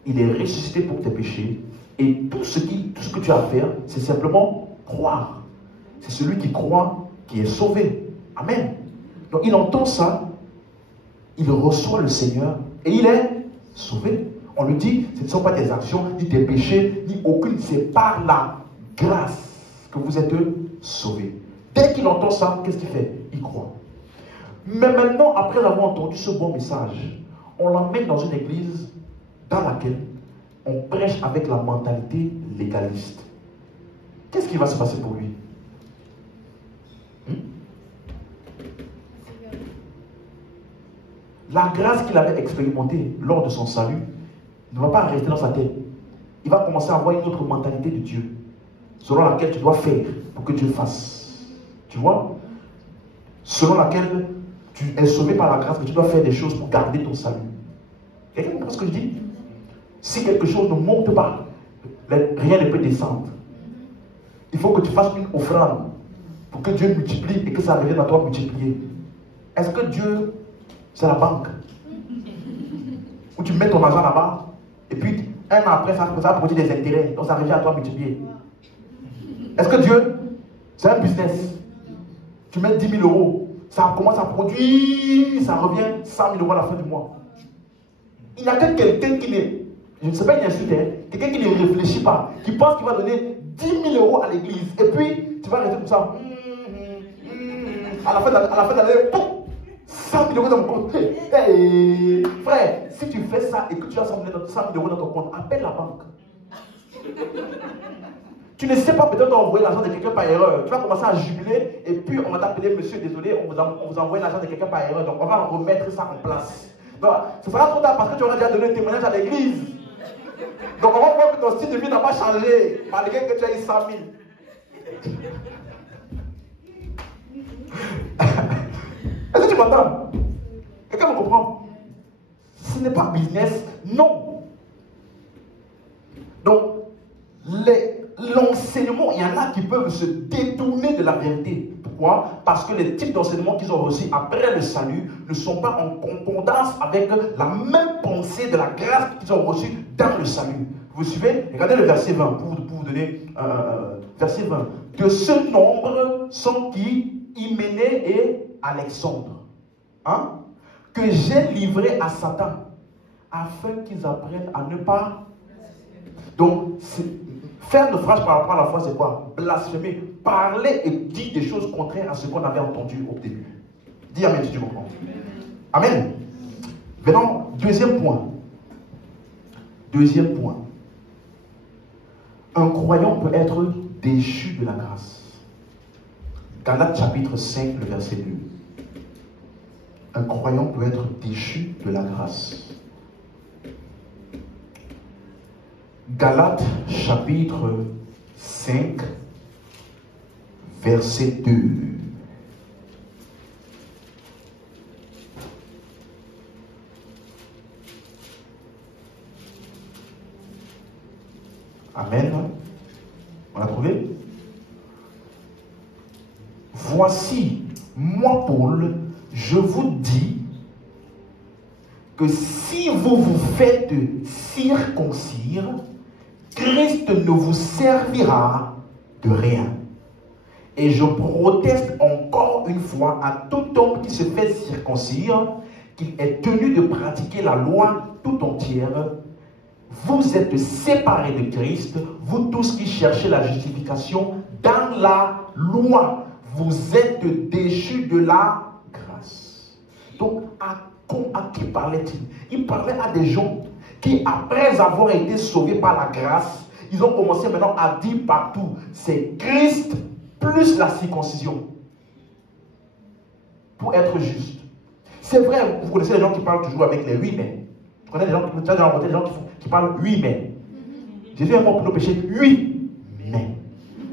il est ressuscité pour tes péchés, et tout ce que tu as à faire, c'est simplement croire. C'est celui qui croit qui est sauvé. Amen. Donc il entend ça, il reçoit le Seigneur, et il est sauvé. On lui dit, ce ne sont pas tes actions, ni tes péchés, ni aucune, c'est par la grâce que vous êtes sauvés. Dès qu'il entend ça, qu'est-ce qu'il fait? Il croit. Mais maintenant, après avoir entendu ce bon message, on l'emmène dans une église dans laquelle on prêche avec la mentalité légaliste. Qu'est-ce qui va se passer pour lui? La grâce qu'il avait expérimentée lors de son salut ne va pas rester dans sa tête. Il va commencer à avoir une autre mentalité de Dieu, selon laquelle tu dois faire pour que Dieu fasse. Tu vois? Selon laquelle tu es sauvé par la grâce, mais tu dois faire des choses pour garder ton salut. Quelqu'un comprend ce que je dis? Si quelque chose ne monte pas, rien ne peut descendre. Il faut que tu fasses une offrande pour que Dieu multiplie et que ça revienne à toi multiplié. Est-ce que Dieu, c'est la banque où tu mets ton argent là-bas et puis un an après ça produit des intérêts, donc ça revient à toi multiplié? Est-ce que Dieu, c'est un business? Tu mets 10 000 euros, ça commence à produire, ça revient 100 000 euros à la fin du mois. Il n'y a que quelqu'un qui n'est, je ne sais pas une insulte, quelqu'un qui ne réfléchit pas, qui pense qu'il va donner 10 000 euros à l'église, et puis tu vas rester comme ça. À la fin de l'année, 100 000 euros dans mon compte. Hey, frère, si tu fais ça et que tu as 100 000 euros dans ton compte, appelle la banque. Tu ne sais pas, peut-être envoyer l'argent de quelqu'un par erreur. Tu vas commencer à jubiler et puis on va t'appeler monsieur, désolé, on vous envoie l'argent de quelqu'un par erreur. Donc on va remettre ça en place. Donc ce sera trop tard parce que tu auras déjà donné un témoignage à l'église. Donc on va voir que ton style de vie n'a pas changé malgré que tu as eu 100 000. Est-ce que tu m'entends? Quelqu'un me comprend? Ce n'est pas business, non. Donc, l'enseignement, il y en a qui peuvent se détourner de la vérité. Pourquoi? Parce que les types d'enseignements qu'ils ont reçus après le salut ne sont pas en concordance avec la même pensée de la grâce qu'ils ont reçue dans le salut. Vous suivez? Regardez le verset 20 pour vous donner verset 20. De ce nombre sont qui? Hyménée et Alexandre, hein? Que j'ai livré à Satan afin qu'ils apprennent à ne pas. Donc, faire naufrage par rapport à la foi, c'est quoi? Blasphémer, parler et dire des choses contraires à ce qu'on avait entendu au début. Dis amen si tu comprends. Amen. Maintenant, deuxième point. Deuxième point. Un croyant peut être déchu de la grâce. Galates chapitre 5, le verset 2. Un croyant peut être déchu de la grâce. Galates chapitre 5, verset 2. Amen. On l'a trouvé? Voici, moi Paul, je vous dis que si vous vous faites circoncire, Christ ne vous servira de rien. Et je proteste encore une fois à tout homme qui se fait circoncire qu'il est tenu de pratiquer la loi tout entière. Vous êtes séparés de Christ, vous tous qui cherchez la justification dans la loi. Vous êtes déchus de la grâce. Donc, à qui parlait-il? Il parlait à des gens qui, après avoir été sauvés par la grâce, ils ont commencé maintenant à dire partout, c'est Christ plus la circoncision pour être juste. C'est vrai, vous connaissez les gens qui parlent toujours avec les oui mais. Tu connais des gens, tu as déjà rencontré des gens qui parlent oui mais. Jésus est mort pour nos péchés, oui mais.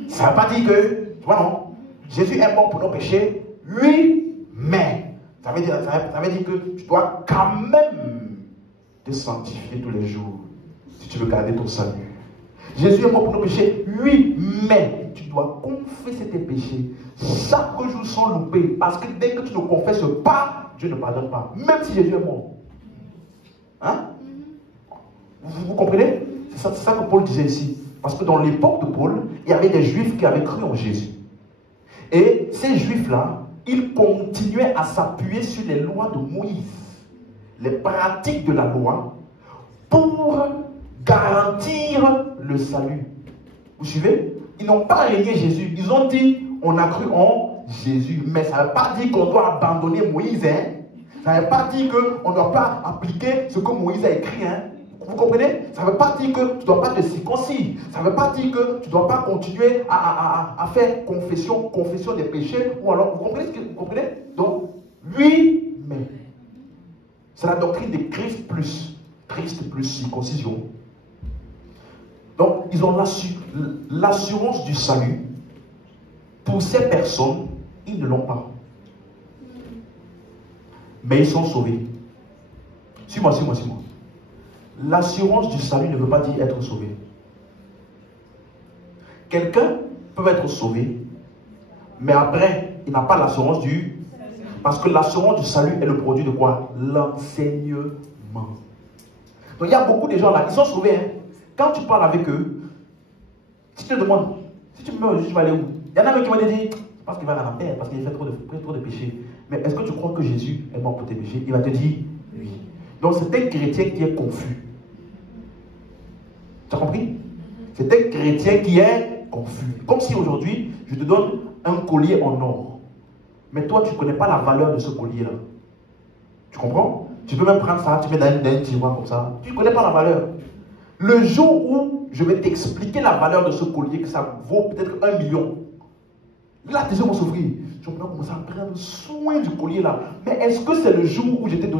Ça ne veut pas dire que, tu vois non, Jésus est mort pour nos péchés, oui mais. Ça veut dire que tu dois quand même te sanctifier tous les jours si tu veux garder ton salut. Jésus est mort pour nos péchés, oui, mais tu dois confesser tes péchés chaque jour sans louper, parce que dès que tu ne confesses pas, Dieu ne pardonne pas, même si Jésus est mort. Hein? Vous comprenez? C'est ça que Paul disait ici. Parce que dans l'époque de Paul, il y avait des Juifs qui avaient cru en Jésus. Et ces Juifs-là, ils continuaient à s'appuyer sur les lois de Moïse, les pratiques de la loi, pour garantir le salut. Vous suivez? Ils n'ont pas régné Jésus. Ils ont dit, on a cru en Jésus. Mais ça ne veut pas dire qu'on doit abandonner Moïse. Hein? Ça ne veut pas dire qu'on ne doit pas appliquer ce que Moïse a écrit. Hein? Vous comprenez? Ça ne veut pas dire que tu ne dois pas te circoncire. Ça ne veut pas dire que tu ne dois pas continuer à faire confession des péchés. Ou alors, vous comprenez? Donc, oui, mais. C'est la doctrine de Christ plus circoncision. Donc, ils ont l'assurance du salut. Pour ces personnes, ils ne l'ont pas. Mais ils sont sauvés. Suis-moi. L'assurance du salut ne veut pas dire être sauvé. Quelqu'un peut être sauvé, mais après, il n'a pas l'assurance du... Parce que l'assurance du salut est le produit de quoi? L'enseignement. Donc il y a beaucoup de gens là, ils sont sauvés. Hein? Quand tu parles avec eux, si tu te demandes, si tu me meurs, je vais aller où? Il y en a même qui m'ont dit, parce qu'il va à l'enfer, parce qu'il fait trop de péchés. Mais est-ce que tu crois que Jésus est mort pour tes péchés? Il va te dire oui. Donc c'est un chrétien qui est confus. Tu as compris? C'est un chrétien qui est confus. Comme si aujourd'hui, je te donne un collier en or. Mais toi, tu ne connais pas la valeur de ce collier-là. Tu comprends? Tu peux même prendre ça, tu mets dans un tiroir comme ça. Tu ne connais pas la valeur. Le jour où je vais t'expliquer la valeur de ce collier, que ça vaut peut-être 1 million, là, tes yeux vont s'ouvrir. Je vais commencer à prendre soin du collier là. Mais est-ce que c'est le jour où je t'ai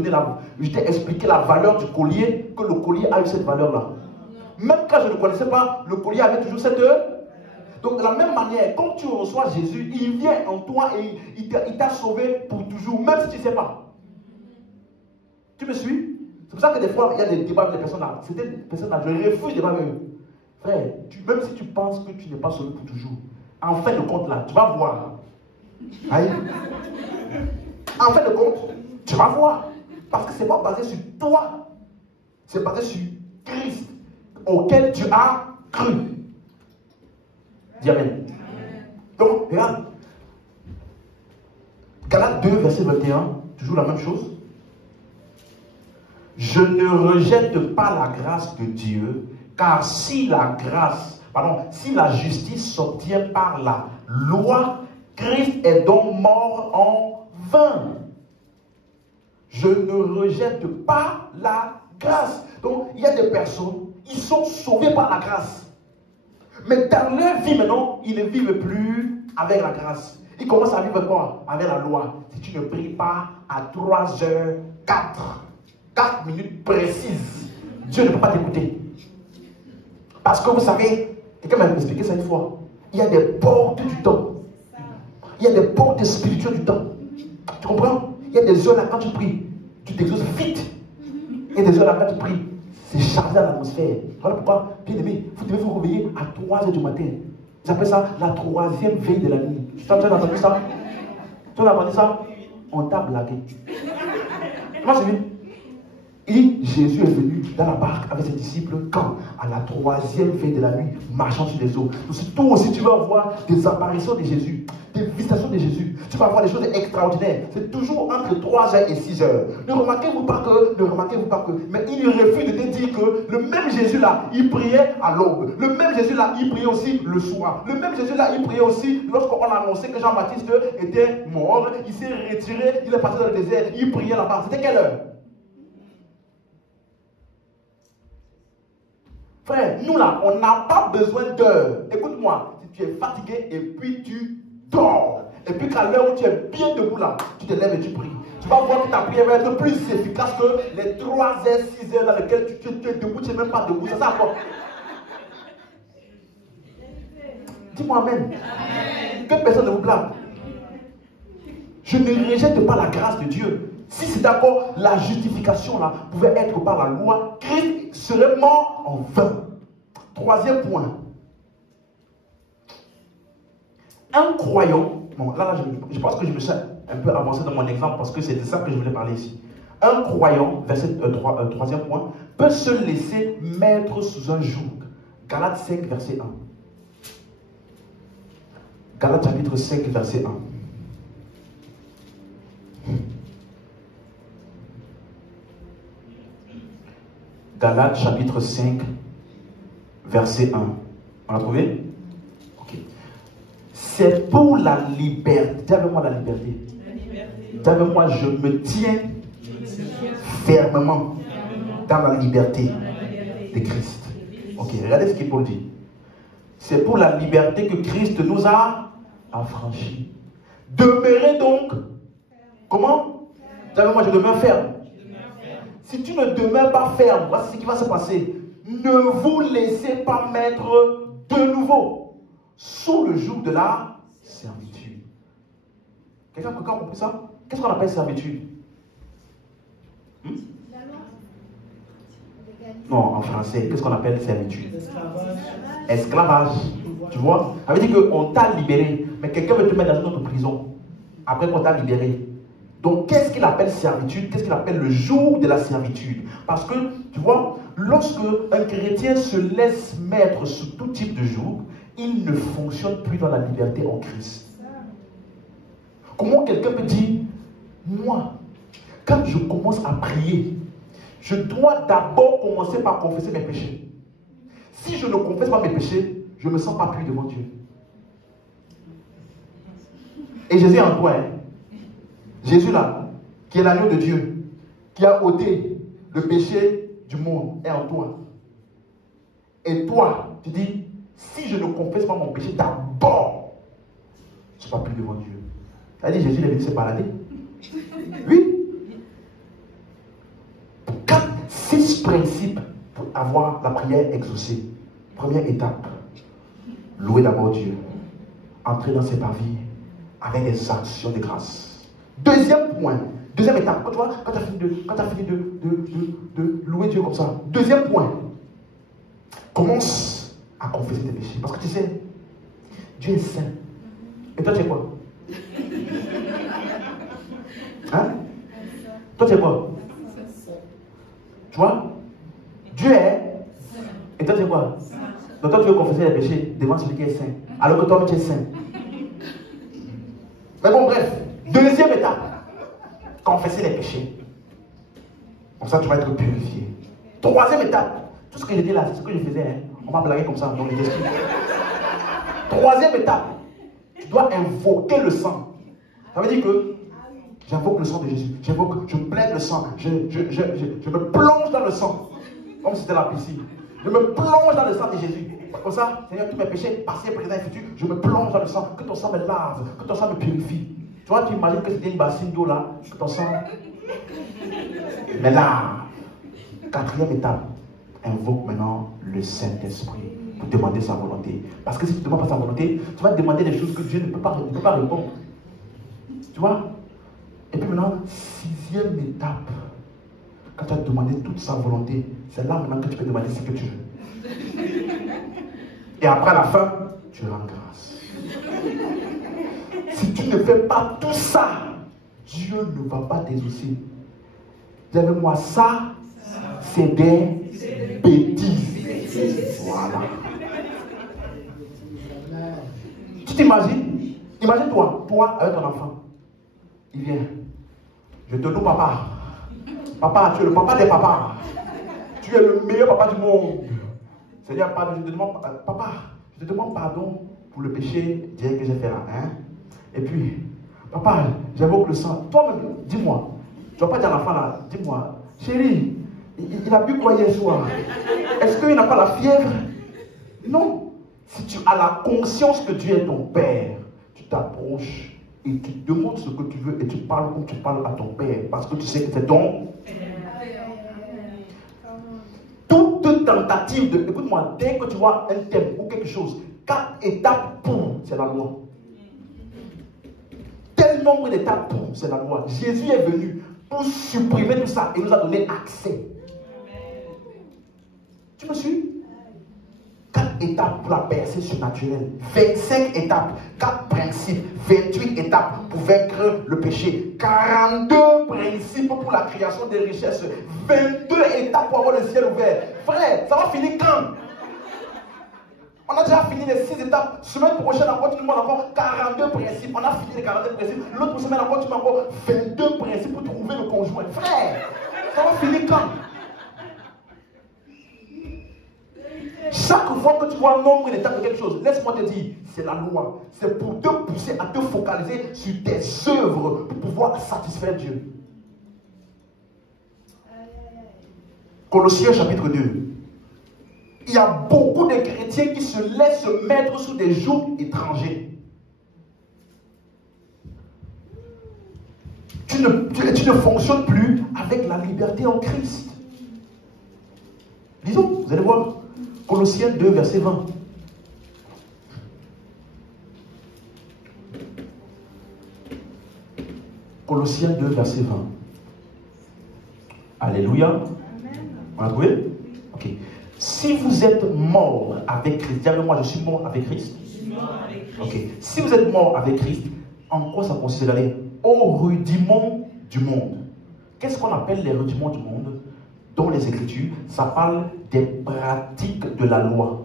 expliqué la valeur du collier, que le collier a eu cette valeur-là? Même quand je ne connaissais pas, le collier avait toujours cette... Donc de la même manière, quand tu reçois Jésus, il vient en toi et il t'a sauvé pour toujours, même si tu ne sais pas. Tu me suis? C'est pour ça que des fois, il y a des débats avec les personnes là. Certaines personnes là, je refuse de débat avec eux. Frère, même si tu penses que tu n'es pas sauvé pour toujours, en fin de compte là, tu vas voir. Aïe. En fin de compte, tu vas voir. Parce que ce n'est pas basé sur toi. C'est basé sur Christ, auquel tu as cru. Dis Amen. Donc, regarde. Galates 2, verset 21, toujours la même chose. Je ne rejette pas la grâce de Dieu, car si la justice s'obtient par la loi, Christ est donc mort en vain. Je ne rejette pas la grâce. Donc, il y a des personnes, ils sont sauvés par la grâce. Mais dans leur vie maintenant, ils ne vivent plus avec la grâce. Ils commencent à vivre quoi? Avec la loi. Si tu ne pries pas à 3h04 minutes précises, Dieu ne peut pas t'écouter. Parce que vous savez, quelqu'un m'a expliqué ça une fois, il y a des portes du temps. Il y a des portes spirituelles du temps. Tu comprends? Il y a des heures là, quand tu pries, tu t'exauces vite. Il y a des heures là, quand tu pries, c'est chargé dans l'atmosphère. Voilà pourquoi, bien aimé, vous devez vous réveiller à 3h du matin. Ils appellent ça la 3e veille de la nuit. Tu as entendu ça? Tu as entendu ça? On t'a blagué. Tu m'as suivi? Et Jésus est venu dans la barque avec ses disciples quand? À la 3e veille de la nuit, marchant sur les eaux. Donc si toi aussi tu vas voir des apparitions de Jésus, des visitations de Jésus, tu vas voir des choses extraordinaires. C'est toujours entre 3h et 6h. Ne remarquez-vous pas que, mais il refuse de te dire que le même Jésus là, il priait à l'aube. Le même Jésus là, il priait aussi le soir. Le même Jésus là, il priait aussi lorsqu'on a annoncé que Jean-Baptiste était mort. Il s'est retiré, il est parti dans le désert, il priait là-bas. C'était quelle heure? Frère, nous là, on n'a pas besoin d'heures. Écoute-moi, si tu es fatigué et puis tu dors, et puis qu'à l'heure où tu es bien debout là, tu te lèves et tu pries. Tu vas voir que ta prière va être plus efficace que les 3 heures, 6 heures dans lesquelles tu es debout, tu n'es même pas debout. C'est ça quoi. Dis-moi amen. Que personne ne vous blâme. Je ne rejette pas la grâce de Dieu. Si c'est d'accord, la justification là pouvait être par la loi, Christ serait mort en vain. Troisième point. Un croyant, bon là je pense que je me suis un peu avancé dans mon exemple parce que c'est de ça que je voulais parler ici. Un croyant, troisième point, peut se laisser mettre sous un joug. Galates 5, verset 1. Galates chapitre 5, verset 1. Galates chapitre 5, verset 1. On l'a trouvé? Ok. C'est pour la liberté. Dis avec moi la liberté. Dis avec moi, je me tiens fermement dans la liberté de Christ. Ok, regardez ce qu'il Paul dit. C'est pour la liberté que Christ nous a affranchis. Demeurez donc. Comment? Dis avec moi, je demeure ferme. Si tu ne demeures pas ferme, voici ce qui va se passer. Ne vous laissez pas mettre de nouveau sous le joug de la servitude. Quelqu'un a compris ça? Qu'est-ce qu'on appelle servitude? Non, en français, qu'est-ce qu'on appelle servitude? Esclavage. Tu vois? Ça veut dire qu'on t'a libéré, mais quelqu'un veut te mettre dans une autre prison après qu'on t'a libéré. Donc, qu'est-ce qu'il appelle servitude? Qu'est-ce qu'il appelle le joug de la servitude? Parce que, tu vois, lorsque un chrétien se laisse mettre sous tout type de joug, il ne fonctionne plus dans la liberté en Christ. Comment quelqu'un peut dire, moi, quand je commence à prier, je dois d'abord commencer par confesser mes péchés. Si je ne confesse pas mes péchés, je ne me sens pas pur devant Dieu. Et Jésus est en toi, hein? Jésus là, qui est l'agneau de Dieu, qui a ôté le péché du monde, est en toi. Et toi, tu dis, si je ne confesse pas mon péché, d'abord, je ne suis pas plus devant Dieu. Ça dit, Jésus est venu se balader. Oui. 6 principes pour avoir la prière exaucée. Première étape, louer d'abord Dieu. Entrer dans ses parvis avec des actions de grâce. Deuxième point, deuxième étape, quand tu as fini de louer Dieu comme ça, deuxième point, commence à confesser tes péchés. Parce que tu sais, Dieu est saint. Et toi tu es quoi? Hein? Toi tu es quoi? Tu vois? Dieu est. Et toi tu es quoi? Donc toi tu veux confesser les péchés devant celui qui est saint. Alors que toi tu es saint. Mais bon, bref. Deuxième étape, confesser les péchés. Comme ça, tu vas être purifié. Troisième étape, tout ce que j'étais là, c'est ce que je faisais. Hein. On m'a blagué comme ça dans les esprits. Troisième étape, tu dois invoquer le sang. Ça veut dire que j'invoque le sang de Jésus. Je plaide le sang. Je me plonge dans le sang. Comme si c'était la piscine. Je me plonge dans le sang de Jésus. Comme ça, Seigneur, tous mes péchés, passés, présents et futurs, je me plonge dans le sang. Que ton sang me lave, que ton sang me purifie. Tu vois, tu imagines que c'était une bassine d'eau là, que ton sang. Mais là, quatrième étape, invoque maintenant le Saint-Esprit pour demander sa volonté. Parce que si tu ne demandes pas sa volonté, tu vas demander des choses que Dieu ne peut pas répondre. Tu vois? Et puis maintenant, sixième étape, quand tu as demandé toute sa volonté, c'est là maintenant que tu peux demander ce que tu veux. Et après à la fin, tu rends grâce. Si tu ne fais pas tout ça, Dieu ne va pas t'exaucer. Dis avec moi, ça, c'est des bêtises. Voilà. Tu t'imagines? Imagine-toi, toi avec ton enfant. Il vient. Je te loue papa. Papa, tu es le papa des papas. Tu es le meilleur papa du monde. Seigneur, je te demande, papa, je te demande pardon pour le péché direct que j'ai fait là. Hein? Et puis, papa, j'invoque le sang. Toi-même, dis-moi. Tu ne vas pas dire à l'enfant là, dis-moi, chérie, Il a bu quoi hier soir? Est-ce qu'il n'a pas la fièvre? Non. Si tu as la conscience que Dieu est ton Père, tu t'approches et tu demandes ce que tu veux et tu parles comme tu parles à ton Père parce que tu sais que c'est ton. Toute tentative de. Écoute-moi, dès que tu vois un thème ou quelque chose, 4 étapes pour, c'est la loi. Tel nombre d'étapes pour, c'est la loi. Jésus est venu pour supprimer tout ça et nous a donné accès. Tu me suis? 4 étapes pour la percée surnaturelle, 25 étapes, 4 principes, 28 étapes pour vaincre le péché, 42 principes pour la création des richesses, 22 étapes pour avoir le ciel ouvert. Frère, ça va finir quand? On a déjà fini les 6 étapes. Semaine prochaine encore, tu nous demandes encore 42 principes. On a fini les 42 principes. L'autre semaine encore, tu m'as encore 22 principes pour trouver le conjoint. Frère, ça va finir quand? Chaque fois que tu vois un nombre d'étapes de quelque chose, laisse-moi te dire, c'est la loi. C'est pour te pousser à te focaliser sur tes œuvres pour pouvoir satisfaire Dieu. Colossiens chapitre 2. Il y a beaucoup de chrétiens qui se laissent mettre sous des jougs étrangers. Tu ne fonctionnes plus avec la liberté en Christ. Lisons, vous allez voir. Colossiens 2, verset 20. Colossiens 2, verset 20. Alléluia. Amen. On a trouvé? Ok. Si vous êtes mort avec Christ, dis avec moi, je suis mort avec Christ. Ok. Si vous êtes mort avec Christ, en quoi ça consiste d'aller au rudiment du monde? Qu'est-ce qu'on appelle les rudiments du monde? Dans les Écritures, ça parle des pratiques de la loi.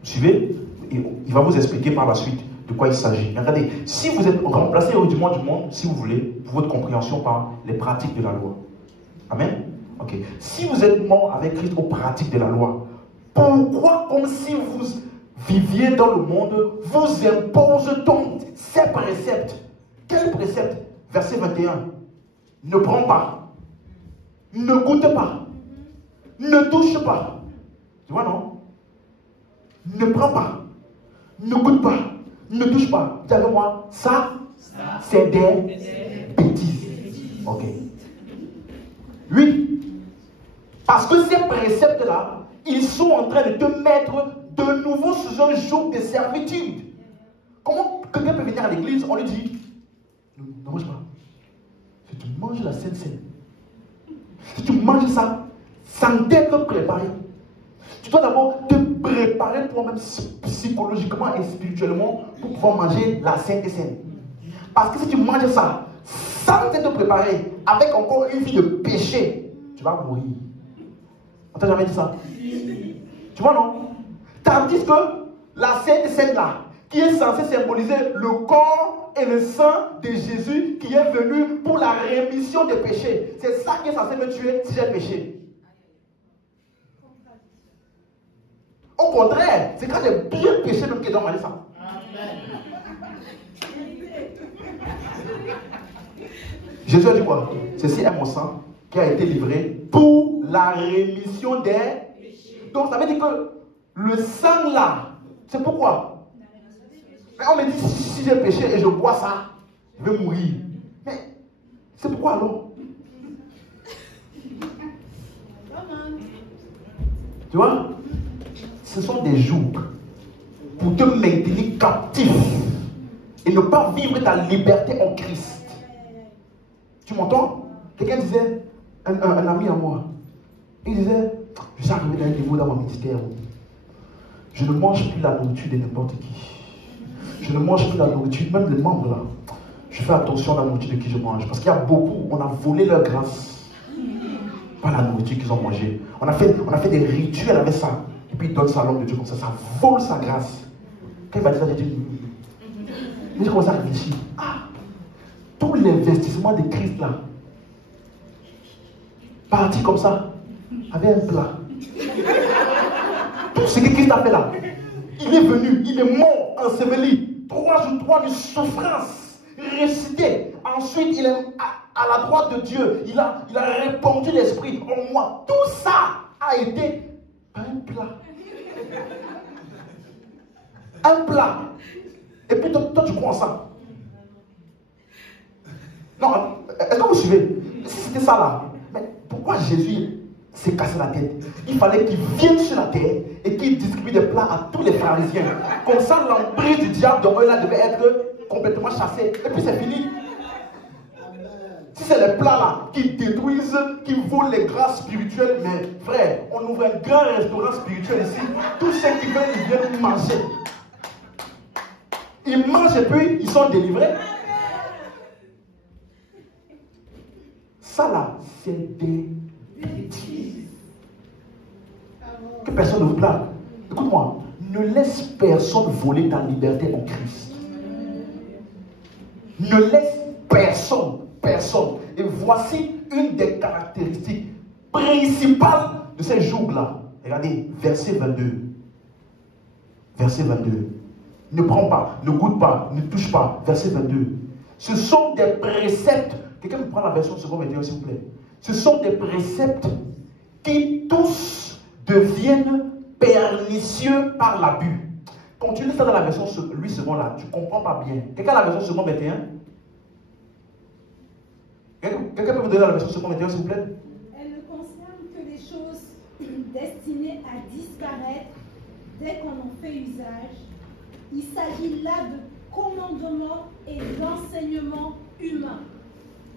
Vous suivez? Il va vous expliquer par la suite de quoi il s'agit. Regardez, si vous êtes remplacé au rudiment du monde, si vous voulez, pour votre compréhension par les pratiques de la loi. Amen? Ok. Si vous êtes mort avec Christ aux pratiques de la loi, pourquoi, comme si vous viviez dans le monde, vous impose-t-on ces préceptes? Quels préceptes? Verset 21. Ne prends pas. Ne goûte pas. Ne touche pas. Tu vois, non? Ne prends pas. Ne goûte pas. Ne touche pas. Dis avec moi, ça c'est des bêtises. Ok. Oui. Parce que ces préceptes-là, ils sont en train de te mettre de nouveau sous un joug de servitude. Comment quelqu'un peut venir à l'église, on lui dit, ne mange pas. Si tu manges la Sainte Seine, si tu manges ça, sans t'être préparé, tu dois d'abord te préparer toi-même psychologiquement et spirituellement pour pouvoir manger la Sainte Seine. Parce que si tu manges ça, sans t'être préparé, avec encore une vie de péché, tu vas mourir. On t'a jamais dit ça? Tu vois, non? Tandis que la Sainte Seine là, qui est censée symboliser le corps et le sang de Jésus qui est venu pour la rémission des péchés. C'est ça qui est censé me tuer si j'ai péché. Au contraire, c'est quand j'ai bien péché même que je dois manger ça. Jésus a dit quoi? Ceci est mon sang qui a été livré pour la rémission des péchés. Donc ça veut dire que le sang là, c'est pourquoi? Mais on me dit, si j'ai péché et je bois ça, je vais mourir. Mais c'est pourquoi alors? Tu vois? Ce sont des jougs pour te maintenir captif et ne pas vivre ta liberté en Christ. Tu m'entends? Quelqu'un disait, un ami à moi, il disait, je suis arrivé à un niveau dans mon ministère où je ne mange plus la nourriture de n'importe qui. Je ne mange plus la nourriture, même les membres là. Je fais attention à la nourriture de qui je mange. Parce qu'il y a beaucoup, on a volé leur grâce. Pas la nourriture qu'ils ont mangée. On a fait des rituels avec ça. Et puis ils donnent ça à l'homme de Dieu comme ça. Ça vole sa grâce. Quand il va dire ça, j'ai dit, j'ai commencé à réfléchir. Ah, tout l'investissement de Christ là, parti comme ça, avec un plat. Tout ce que Christ a fait là, il est venu, il est mort, enseveli. 3 jours, 3 nuits de souffrance, ressuscité. Ensuite, il est à la droite de Dieu. Il a répandu l'esprit en moi. Tout ça a été un plat. Un plat. Et puis toi tu crois en ça. Non, est-ce que vous suivez? Si c'était ça là, mais pourquoi Jésus s'est cassé la tête? Il fallait qu'il vienne sur la terre et qu'il distribue des plats à tous les pharisiens. Comme ça, l'emprise du diable de eux là devait être complètement chassée. Et puis c'est fini. Si c'est les plats là qui détruisent, qui volent les grâces spirituelles, mais frère, on ouvre un grand restaurant spirituel ici. Tous ceux qui veulent, ils viennent manger. Ils mangent et puis ils sont délivrés. Ça là, c'est des bêtises. Que personne ne vous blague. Écoute-moi, ne laisse personne voler ta liberté en Christ. Ne laisse personne. Et voici une des caractéristiques principales de ces jours-là. Regardez, verset 22. Verset 22. Ne prends pas, ne goûte pas, ne touche pas. Verset 22. Ce sont des préceptes. Quelqu'un me prend la version seconde 21, s'il vous plaît. Ce sont des préceptes qui tous deviennent pernicieux par l'abus. Quand tu lis ça dans la version 8 secondes là, tu ne comprends pas bien. Quelqu'un a la version seconde 21? Quelqu'un peut me donner la version seconde 21, s'il vous plaît? Elle ne concerne que les choses destinées à disparaître dès qu'on en fait usage. Il s'agit là de commandements et d'enseignements humains.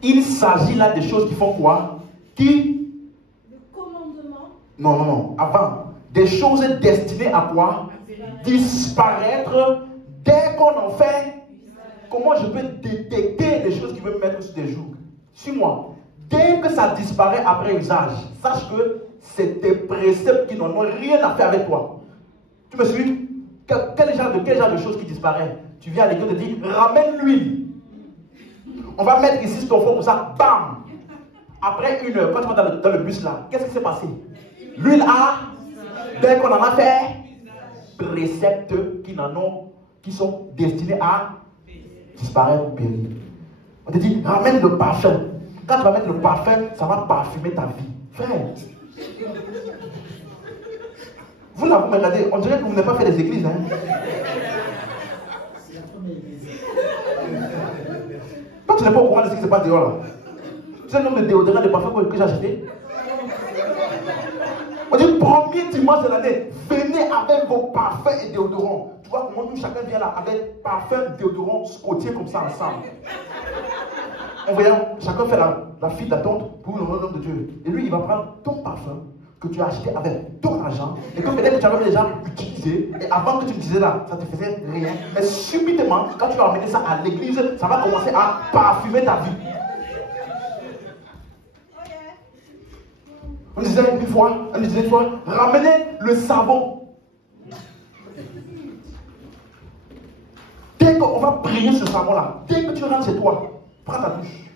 Il s'agit là des choses qui font quoi? Qui? De commandements. Non. Avant. Des choses destinées à quoi? Disparaître dès qu'on en fait. Comment je peux détecter les choses qui veulent me mettre sur des jougs? Suis-moi. Dès que ça disparaît après usage, sache que c'est des préceptes qui n'en ont rien à faire avec toi. Tu me suis? Quel genre de choses qui disparaît? Tu viens à l'église et te dis, ramène l'huile. On va mettre ici ton fond comme ça, bam. Après 1 heure, quand tu vas dans le bus là, qu'est-ce qui s'est passé? L'huile dès qu'on en a fait, préceptes qui sont destinés à disparaître ou périr. On te dit, ramène le parfum. Quand tu vas mettre le parfum, ça va parfumer ta vie. Frère. Vous là, vous me regardez, on dirait que vous n'avez pas fait des églises. Hein? Toi, tu n'es pas au courant de ce qui se passe dehors là. Tu sais le nombre de déodorants, de parfums que j'ai acheté? On dit, premier dimanche de l'année, venez avec vos parfums et déodorants. Tu vois comment nous, chacun vient là avec parfum, déodorant, scottier comme ça ensemble. En voyant, chacun fait la file d'attente pour le nom de Dieu. Et lui, il va prendre ton parfum que tu as acheté avec ton argent et que peut-être que tu avais déjà utilisé. Et avant que tu l'utilises là, ça ne te faisait rien. Mais subitement, quand tu vas amener ça à l'église, ça va commencer à parfumer ta vie. On disait une fois, ramenez le savon. Dès qu'on va prier ce savon-là, dès que tu rentres chez toi, prends ta douche.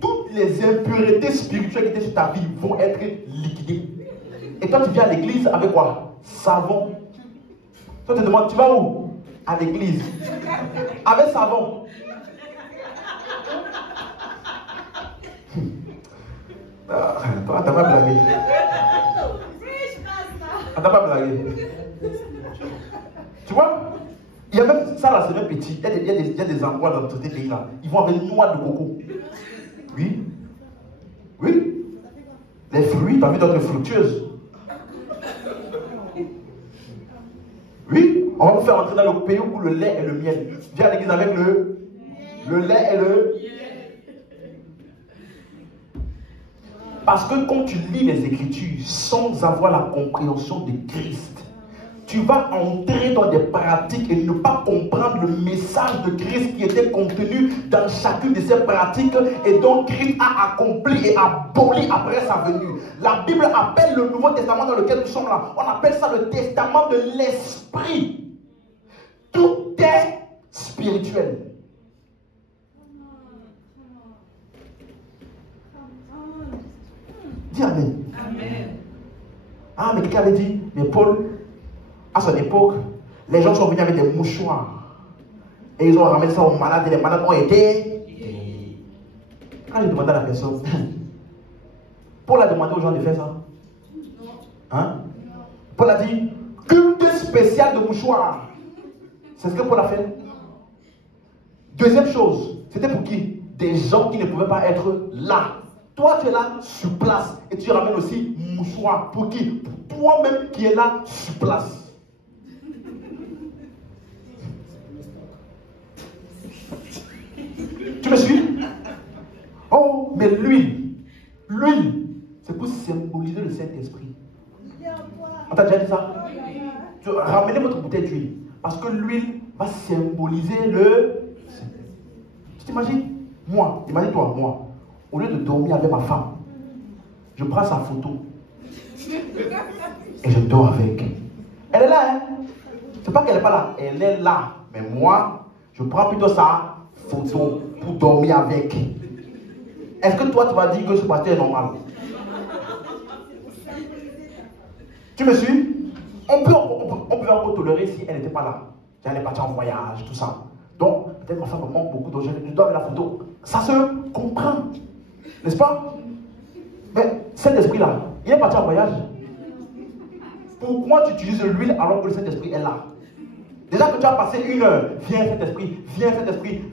Toutes les impuretés spirituelles qui étaient sur ta vie vont être liquidées. Et toi, tu viens à l'église avec quoi? Savon. Toi, tu te demandes, tu vas où? À l'église. Avec savon. Toi, t'as pas blagué. T'as pas blagué. Tu vois? Il y a même ça là, c'est même petit. Il y a des endroits dans tous ces pays là. Ils vont avec noix de coco. Oui. Les fruits, tu as vu d'autres fructueuses. Oui. On va vous faire entrer dans le pays où le lait et le miel. Viens à l'église avec le lait et le. Parce que quand tu lis les Écritures sans avoir la compréhension de Christ, tu vas entrer dans des pratiques et ne pas comprendre le message de Christ qui était contenu dans chacune de ces pratiques et dont Christ a accompli et aboli après sa venue. La Bible appelle le Nouveau Testament dans lequel nous sommes là, on appelle ça le testament de l'Esprit. Tout est spirituel. Dis Amen. Amen. Ah, mais quelqu'un avait dit, mais Paul, à son époque, les gens sont venus avec des mouchoirs. Et ils ont ramené ça aux malades et les malades ont été. Quand j'ai demandé à la personne, Paul a demandé aux gens de faire ça. Hein? Paul a dit, culte spécial de mouchoir. C'est ce que Paul a fait. Deuxième chose, c'était pour qui? Des gens qui ne pouvaient pas être là. Toi, tu es là sur place et tu ramènes aussi mouchoir. Pour qui? Pour toi-même qui es là sur place. Tu me suis? Oh, mais l'huile, c'est pour symboliser le Saint-Esprit. On t'a déjà dit ça? Ramenez votre bouteille d'huile. Parce que l'huile va symboliser le... Tu t'imagines? Moi, imagine-toi, moi, au lieu de dormir avec ma femme, je prends sa photo et je dors avec. Elle est là, hein? C'est pas qu'elle n'est pas là, elle est là. Mais moi, je prends plutôt sa photo pour dormir avec. Est-ce que toi, tu vas dire que ce pasteur est normal? Tu me suis? On peut encore tolérer si elle n'était pas là. Si elle est partie en voyage, tout ça. Donc, peut-être ma femme me manque beaucoup, donc je dois avec la photo. Ça se comprend. N'est-ce pas? Mais cet esprit-là, il est parti en voyage. Pourquoi tu utilises l'huile alors que le Saint-Esprit est là? Déjà que tu as passé 1 heure, viens Saint-Esprit,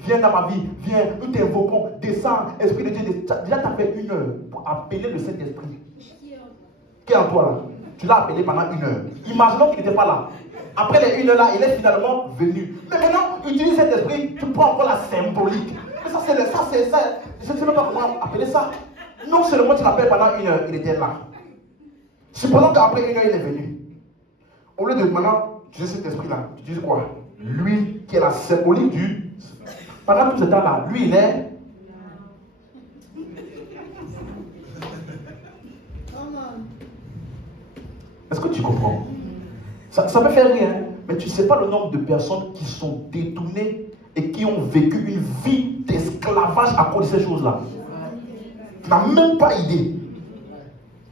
viens dans ma vie, viens, nous t'invoquons, descends, Esprit de Dieu. Déjà tu as fait 1 heure pour appeler le Saint-Esprit. Qui est en toi là? Tu l'as appelé pendant 1 heure. Imaginons qu'il n'était pas là. Après les 1 heure là, il est finalement venu. Mais maintenant, utilise cet esprit, tu prends encore la symbolique. Ça, c'est ça. Je ne sais même pas comment appeler ça. Non seulement tu l'appelles pendant 1 heure, il était là. Supposons qu'après 1 heure, il est venu. Au lieu de maintenant utiliser cet esprit-là, tu utilises quoi? Lui, qui est la symbolique du... Pendant tout ce temps-là, lui, il est... Est-ce que tu comprends? Ça me fait rien, mais tu ne sais pas le nombre de personnes qui sont détournées et qui ont vécu une vie d'esclavage à cause de ces choses-là. Tu n'as même pas idée.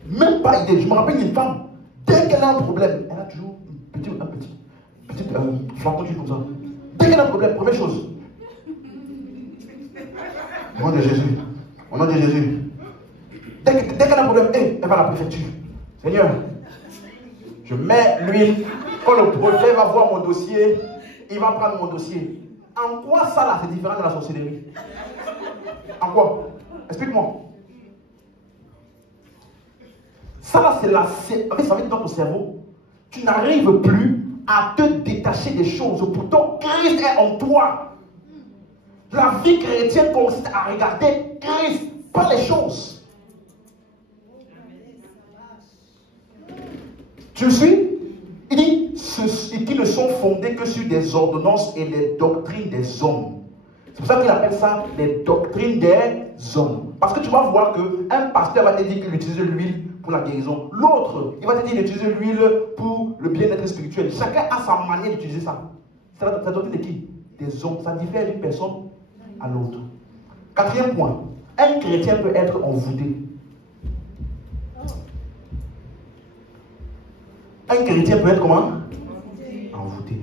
Même pas idée. Je me rappelle une femme, dès qu'elle a un problème, elle a toujours un petit flacon d'huile comme ça. Dès qu'elle a un problème, première chose. Au nom de Jésus. Au nom de Jésus. Dès qu'elle a un problème, elle va à la préfecture. Seigneur, je mets l'huile. Quand le prophète va voir mon dossier, il va prendre mon dossier. En quoi ça là, c'est différent de la sorcellerie? En quoi? Explique-moi. Ça là, c'est la... Ça veut dire dans ton cerveau, tu n'arrives plus à te détacher des choses. Pourtant, Christ est en toi. La vie chrétienne consiste à regarder Christ, pas les choses. Tu suis? Il dit, ceux qui ne sont fondés que sur des ordonnances et les doctrines des hommes. C'est pour ça qu'il appelle ça les doctrines des hommes. Parce que tu vas voir qu'un pasteur va te dire qu'il utilise l'huile pour la guérison. L'autre, il va te dire qu'il utilise l'huile pour le bien-être spirituel. Chacun a sa manière d'utiliser ça. C'est la doctrine de qui? Des hommes. Ça diffère d'une personne à l'autre. 4e point. Un chrétien peut être envoûté. Un chrétien peut être comment? Envoûté.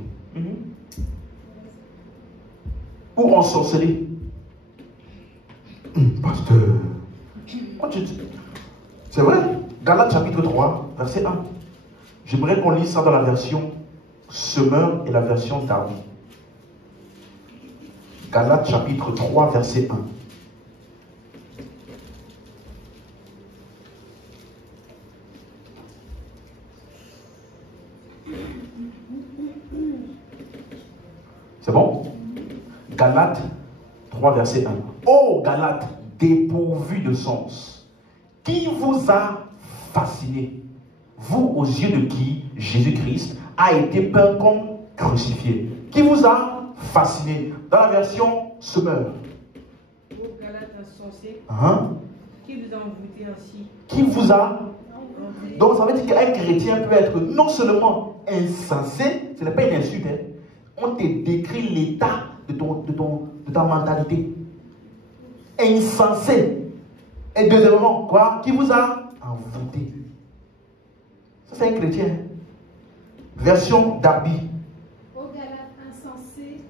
Ou ensorcelé. Pasteur. C'est vrai. Galates chapitre 3, verset 1. J'aimerais qu'on lise ça dans la version Semeur et la version Darby. Galates chapitre 3, verset 1. C'est bon? Galates 3, verset 1. Ô Galates, dépourvus de sens, qui vous a fasciné, vous aux yeux de qui Jésus-Christ a été peint comme crucifié? Qui vous a fasciné? Dans la version Semeur. Ô Galates insensés, qui vous a envoûté ainsi? Qui vous a... Donc ça veut dire qu'un chrétien peut être non seulement insensé, ce n'est pas une insulte, hein. On te décrit l'état de ta mentalité. Insensé. Et deuxièmement, quoi? Qui vous a envoûté? Ça, c'est un chrétien. Version Darby. Ô Galates insensés,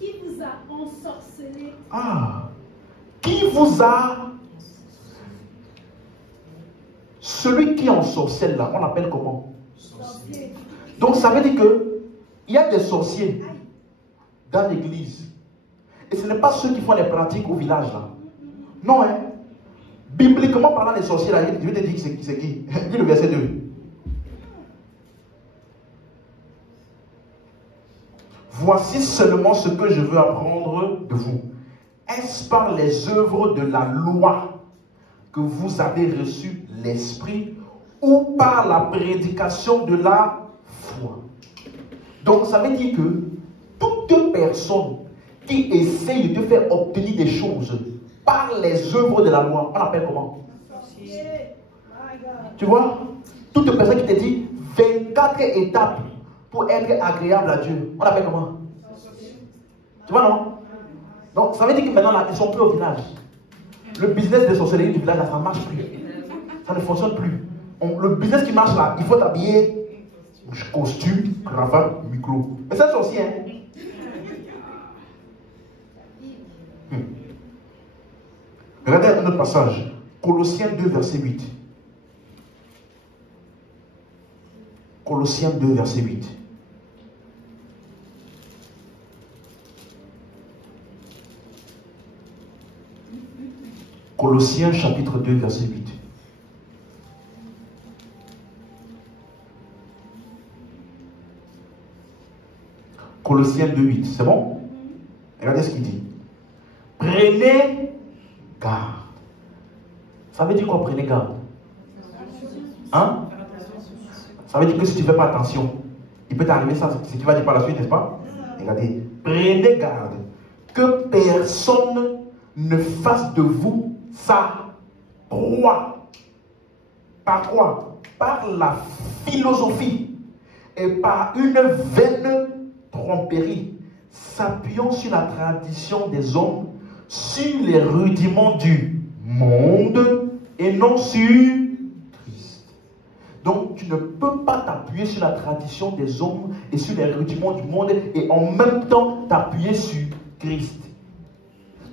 qui vous a ensorcelé? Ah! Qui vous a celui qui ensorcelle là, on l'appelle comment? Sorcier. Donc ça veut dire que il y a des sorciers dans l'église. Et ce n'est pas ceux qui font les pratiques au village là. Non, hein. Bibliquement parlant, les sorciers là, je vais te dire c'est qui. Dis le verset 2. Voici seulement ce que je veux apprendre de vous. Est-ce par les œuvres de la loi que vous avez reçu l'esprit ou par la prédication de la foi? Donc ça veut dire que toute personne qui essaye de te faire obtenir des choses par les œuvres de la loi, on l'appelle comment? Sorcier. My God. Tu vois? Toute personne qui te dit 24 étapes pour être agréable à Dieu, on l'appelle comment? Tu vois, non? Donc ça veut dire que maintenant là, ils ne sont plus au village. Le business des sorcelleries du village là, ça ne marche plus. Ça ne fonctionne plus. Le business qui marche là, il faut t'habiller costume, cravate, micro. Mais c'est un sorcier, hein? Regardez un autre passage. Colossiens 2, verset 8. Colossiens 2, verset 8. Colossiens chapitre 2, verset 8. Colossiens 2, 8. C'est bon? Regardez ce qu'il dit. Prenez garde. Ça veut dire quoi, prenez garde? Hein? Ça veut dire que si tu ne fais pas attention, il peut t'arriver ça, ce qui va dire par la suite, n'est-ce pas? Regardez. Prenez garde que personne ne fasse de vous sa proie. Par quoi? Par la philosophie et par une vaine tromperie, s'appuyant sur la tradition des hommes, sur les rudiments du monde et non sur Christ. Donc tu ne peux pas t'appuyer sur la tradition des hommes et sur les rudiments du monde et en même temps t'appuyer sur Christ.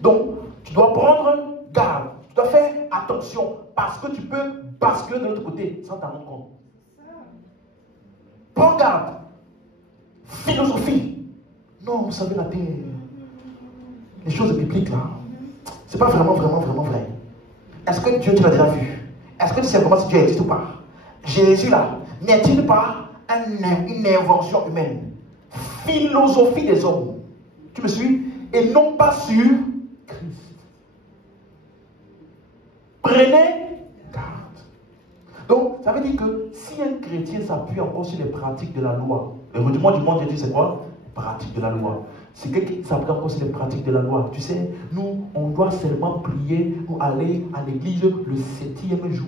Donc tu dois prendre garde, tu dois faire attention parce que tu peux basculer de l'autre côté sans t'en rendre compte. Prends garde. Philosophie. Non, vous savez la terre. Les choses bibliques là, c'est pas vraiment vrai. Est-ce que Dieu tu l'as déjà vu? Est-ce que tu sais comment si Dieu existe ou pas? Jésus là, n'est-il pas une invention humaine? Philosophie des hommes. Tu me suis? Et non pas sur Christ. Prenez garde. Donc, ça veut dire que si un chrétien s'appuie encore sur les pratiques de la loi, le rudiment du monde, Dieu dit c'est quoi? Les pratiques de la loi. C'est quelqu'un qui s'appuie encore sur les pratiques de la loi. Tu sais, nous, on doit seulement prier ou aller à l'église le 7e jour.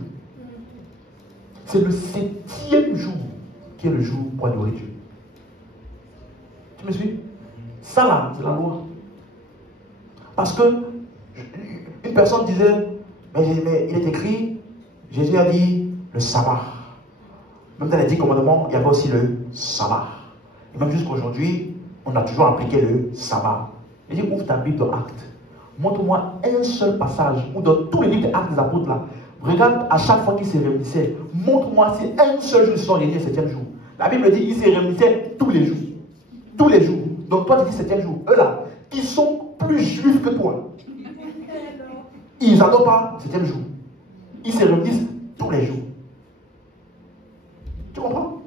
C'est le 7e jour qui est le jour pour adorer Dieu. Tu me suis? Ça là, c'est la loi. Parce que une personne disait, mais il est écrit, Jésus a dit le sabbat. Même dans les 10 commandements, il y avait aussi le sabbat. Et même jusqu'aujourd'hui, on a toujours appliqué le sabbat. Il dit, ouvre ta Bible dans Actes. Montre-moi un seul passage, ou dans tous les livres des Actes des apôtres là. Regarde à chaque fois qu'ils se réunissaient. Montre-moi si un seul jour ils se sont réunis le 7e jour. La Bible dit qu'ils se réunissaient tous les jours. Tous les jours. Donc toi tu dis 7e jour. Eux là, qui sont plus juifs que toi. Ils n'adorent pas le 7e jour. Ils se réunissent tous les jours. Tu comprends?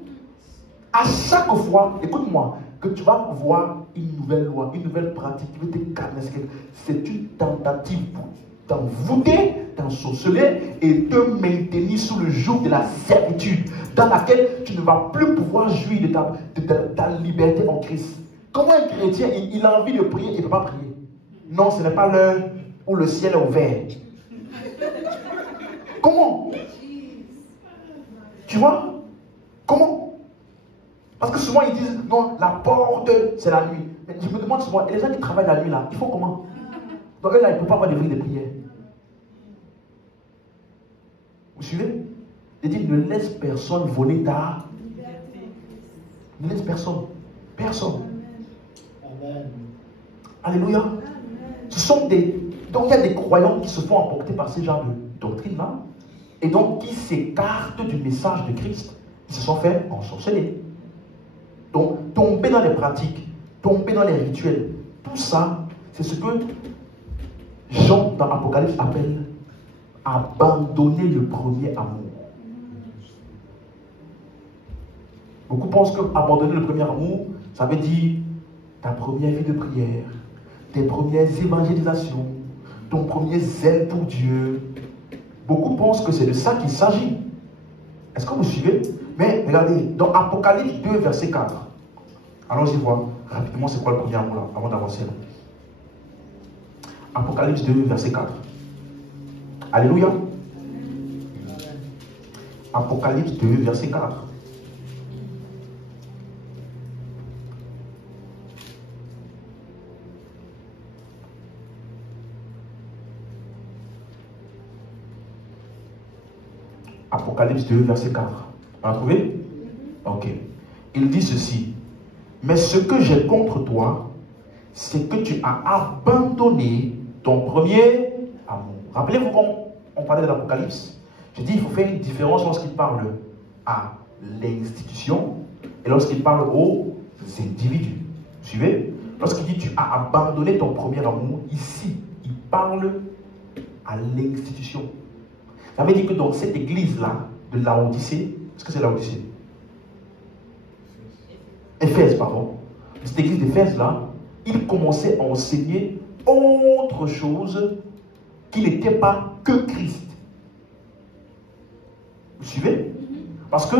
À chaque fois, écoute-moi, que tu vas voir une nouvelle loi, une nouvelle pratique qui veut te calmer, c'est une tentative pour t'envoûter, t'ensorceler et te maintenir sous le joug de la servitude dans laquelle tu ne vas plus pouvoir jouir de ta liberté en Christ. Comment un chrétien, il a envie de prier, il ne peut pas prier? Non, ce n'est pas l'heure où le ciel est ouvert. Comment? Tu vois? Comment? Parce que souvent ils disent, non, la porte, c'est la nuit. Mais je me demande souvent, et les gens qui travaillent la nuit là, ils font comment? Donc eux là, ils ne peuvent pas avoir de vie de prière. Vous suivez? Il dit, ne laisse personne voler ta liberté. Ne laisse personne. Personne. Amen. Alléluia. Amen. Ce sont des... Donc il y a des croyants qui se font emporter par ce genre de doctrine là. et donc qui s'écartent du message de Christ. Ils se sont fait ensorceler. Donc, tomber dans les pratiques, tomber dans les rituels, tout ça, c'est ce que Jean dans l'Apocalypse appelle abandonner le premier amour. Beaucoup pensent que abandonner le premier amour, ça veut dire ta première vie de prière, tes premières évangélisations, ton premier zèle pour Dieu. Beaucoup pensent que c'est de ça qu'il s'agit. Est-ce que vous suivez? Mais regardez, dans Apocalypse 2, verset 4, allons-y voir rapidement c'est quoi le premier amour là, avant d'avancer là. Apocalypse 2, verset 4. Alléluia. Apocalypse 2, verset 4. Apocalypse 2, verset 4. Vous l'avez trouvé? Ok. Il dit ceci. Mais ce que j'ai contre toi, c'est que tu as abandonné ton premier amour. Rappelez-vous quand on parlait de l'Apocalypse, j'ai dit il faut faire une différence lorsqu'il parle à l'institution et lorsqu'il parle aux individus. Vous suivez? Lorsqu'il dit tu as abandonné ton premier amour, ici, il parle à l'institution. Ça veut dire que dans cette église-là, de Laodicée, est-ce que c'est Laodicée? Éphèse, pardon. Cette église d'Éphèse-là, il commençait à enseigner autre chose qui n'était pas que Christ. Vous suivez? Parce que,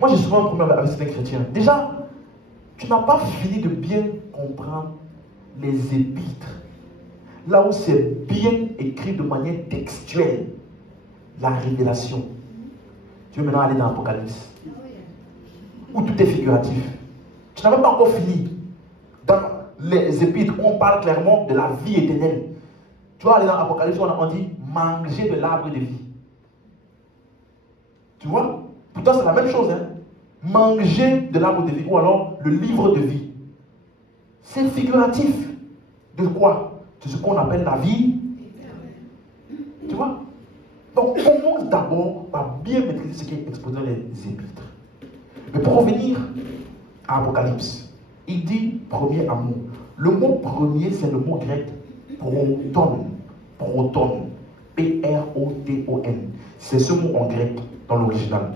moi j'ai souvent un problème avec certains chrétiens. Déjà, tu n'as pas fini de bien comprendre les épîtres. Là où c'est bien écrit de manière textuelle. La révélation. Tu veux maintenant aller dans l'Apocalypse, où tout est figuratif. Tu n'as même pas encore fini. Dans les épîtres, on parle clairement de la vie éternelle. Tu vas aller dans l'Apocalypse, on dit manger de l'arbre de vie. Tu vois? Pourtant, c'est la même chose. Hein? Manger de l'arbre de vie, ou alors le livre de vie. C'est figuratif. De quoi? De ce qu'on appelle la vie. Tu vois? Donc, on commence d'abord par bien maîtriser ce qui est exposé dans les épîtres. Mais pour revenir à Apocalypse, il dit premier amour. Le mot premier, c'est le mot grec proton. Proton. P-R-O-T-O-N. C'est ce mot en grec dans l'original.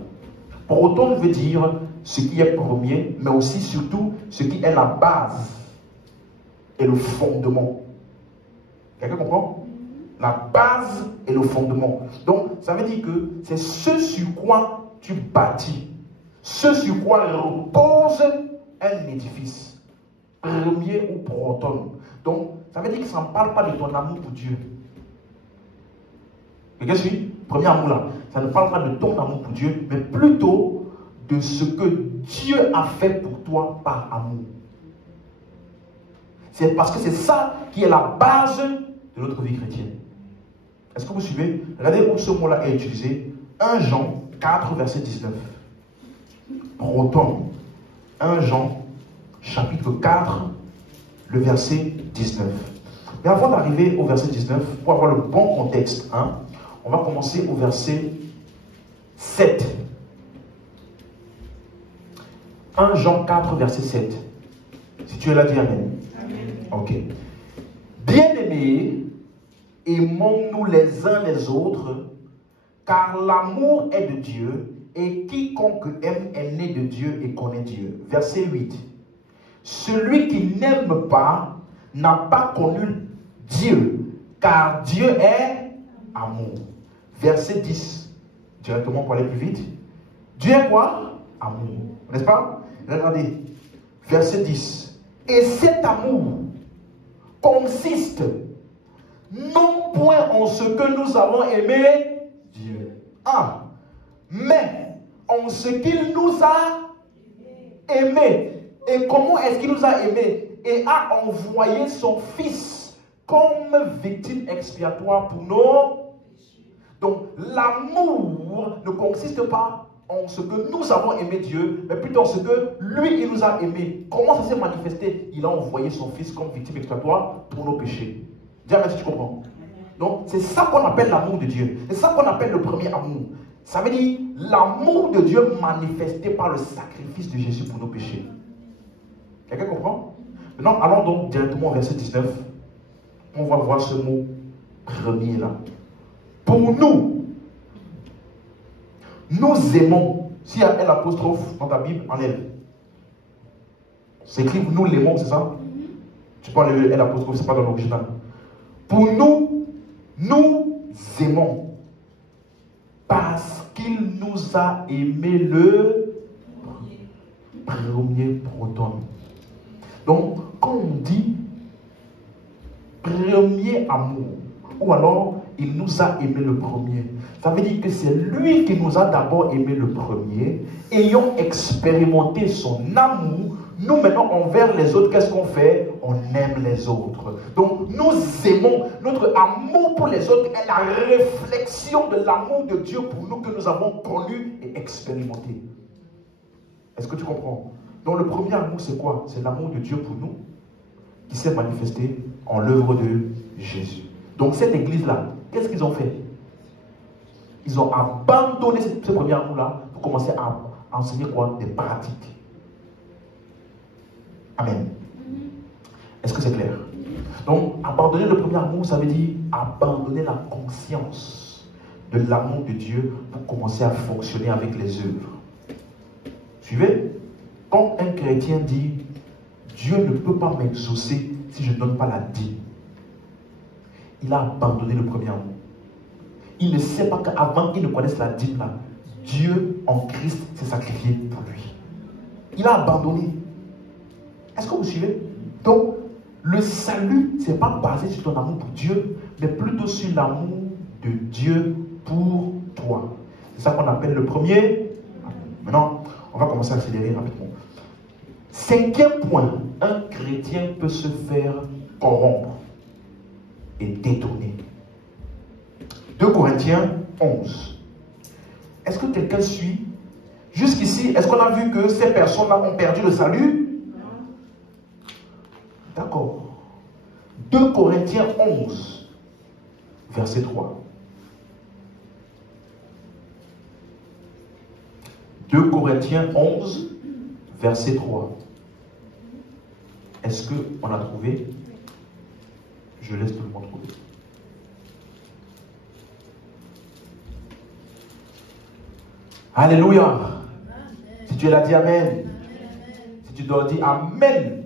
Proton veut dire ce qui est premier, mais aussi surtout ce qui est la base et le fondement. Quelqu'un comprend? La base et le fondement. Donc, ça veut dire que c'est ce sur quoi tu bâtis, ce sur quoi repose un édifice, premier ou proton. Donc, ça veut dire que ça ne parle pas de ton amour pour Dieu. Et qu'est-ce que c'est? Premier amour là, ça ne parle pas de ton amour pour Dieu, mais plutôt de ce que Dieu a fait pour toi par amour. C'est parce que c'est ça qui est la base de notre vie chrétienne. Est-ce que vous suivez? Regardez où ce mot-là est utilisé. 1 Jean 4, verset 19. Proton. 1 Jean, chapitre 4, le verset 19. Mais avant d'arriver au verset 19, pour avoir le bon contexte, hein, on va commencer au verset 7. 1 Jean 4, verset 7. Si tu es là, dis Amen. Amen. Ok. Bien-aimés, aimons-nous les uns les autres, car l'amour est de Dieu, et quiconque aime est né de Dieu et connaît Dieu. Verset 8. Celui qui n'aime pas n'a pas connu Dieu, car Dieu est amour. Verset 10. Directement pour aller plus vite. Dieu est quoi? Amour. N'est-ce pas? Regardez. Verset 10. Et cet amour consiste non point en ce que nous avons aimé Dieu, mais en ce qu'il nous a aimé. Et comment est-ce qu'il nous a aimé? Et a envoyé son Fils comme victime expiatoire pour nos. Donc l'amour ne consiste pas en ce que nous avons aimé Dieu, mais plutôt en ce que lui, il nous a aimé. Comment ça s'est manifesté? Il a envoyé son Fils comme victime expiatoire pour nos péchés. Dis Amen si tu comprends. Donc, c'est ça qu'on appelle l'amour de Dieu. C'est ça qu'on appelle le premier amour. Ça veut dire l'amour de Dieu manifesté par le sacrifice de Jésus pour nos péchés. Quelqu'un comprend? Maintenant, allons donc directement au verset 19. On va voir ce mot premier là. Pour nous, nous aimons. S'il y a un apostrophe dans ta Bible, enlève. C'est écrit nous l'aimons, c'est ça? Tu peux enlever un apostrophe, c'est pas dans l'original. Pour nous, nous aimons. Parce qu'il nous a aimé le premier proton. Donc, quand on dit premier amour, ou alors il nous a aimé le premier, ça veut dire que c'est lui qui nous a d'abord aimé le premier, ayant expérimenté son amour. Nous maintenant envers les autres, qu'est-ce qu'on fait? On aime les autres. Donc nous aimons. Notre amour pour les autres est la réflexion de l'amour de Dieu pour nous que nous avons connu et expérimenté. Est-ce que tu comprends? Donc le premier amour c'est quoi? C'est l'amour de Dieu pour nous qui s'est manifesté en l'œuvre de Jésus. Donc cette église-là, qu'est-ce qu'ils ont fait? Ils ont abandonné ce premier amour-là pour commencer à enseigner quoi? Des pratiques. Amen. Est-ce que c'est clair? Donc, abandonner le premier amour, ça veut dire abandonner la conscience de l'amour de Dieu pour commencer à fonctionner avec les œuvres. Suivez? Quand un chrétien dit Dieu ne peut pas m'exaucer si je ne donne pas la dîme, il a abandonné le premier amour. Il ne sait pas qu'avant qu'il ne connaisse la dîme là, Dieu en Christ s'est sacrifié pour lui. Il a abandonné. Est-ce que vous suivez? Donc, le salut, ce n'est pas basé sur ton amour pour Dieu, mais plutôt sur l'amour de Dieu pour toi. C'est ça qu'on appelle le premier. Maintenant, on va commencer à accélérer rapidement. Cinquième point, un chrétien peut se faire corrompre et détourner. 2 Corinthiens 11. Est-ce que quelqu'un suit? Jusqu'ici, est-ce qu'on a vu que ces personnes-là ont perdu le salut? D'accord. 2 Corinthiens 11, verset 3. 2 Corinthiens 11, verset 3. Est-ce qu'on a trouvé? Je laisse tout le monde trouver. Alléluia. Amen. Si tu l'as dit Amen. Amen. Si tu dois dire Amen.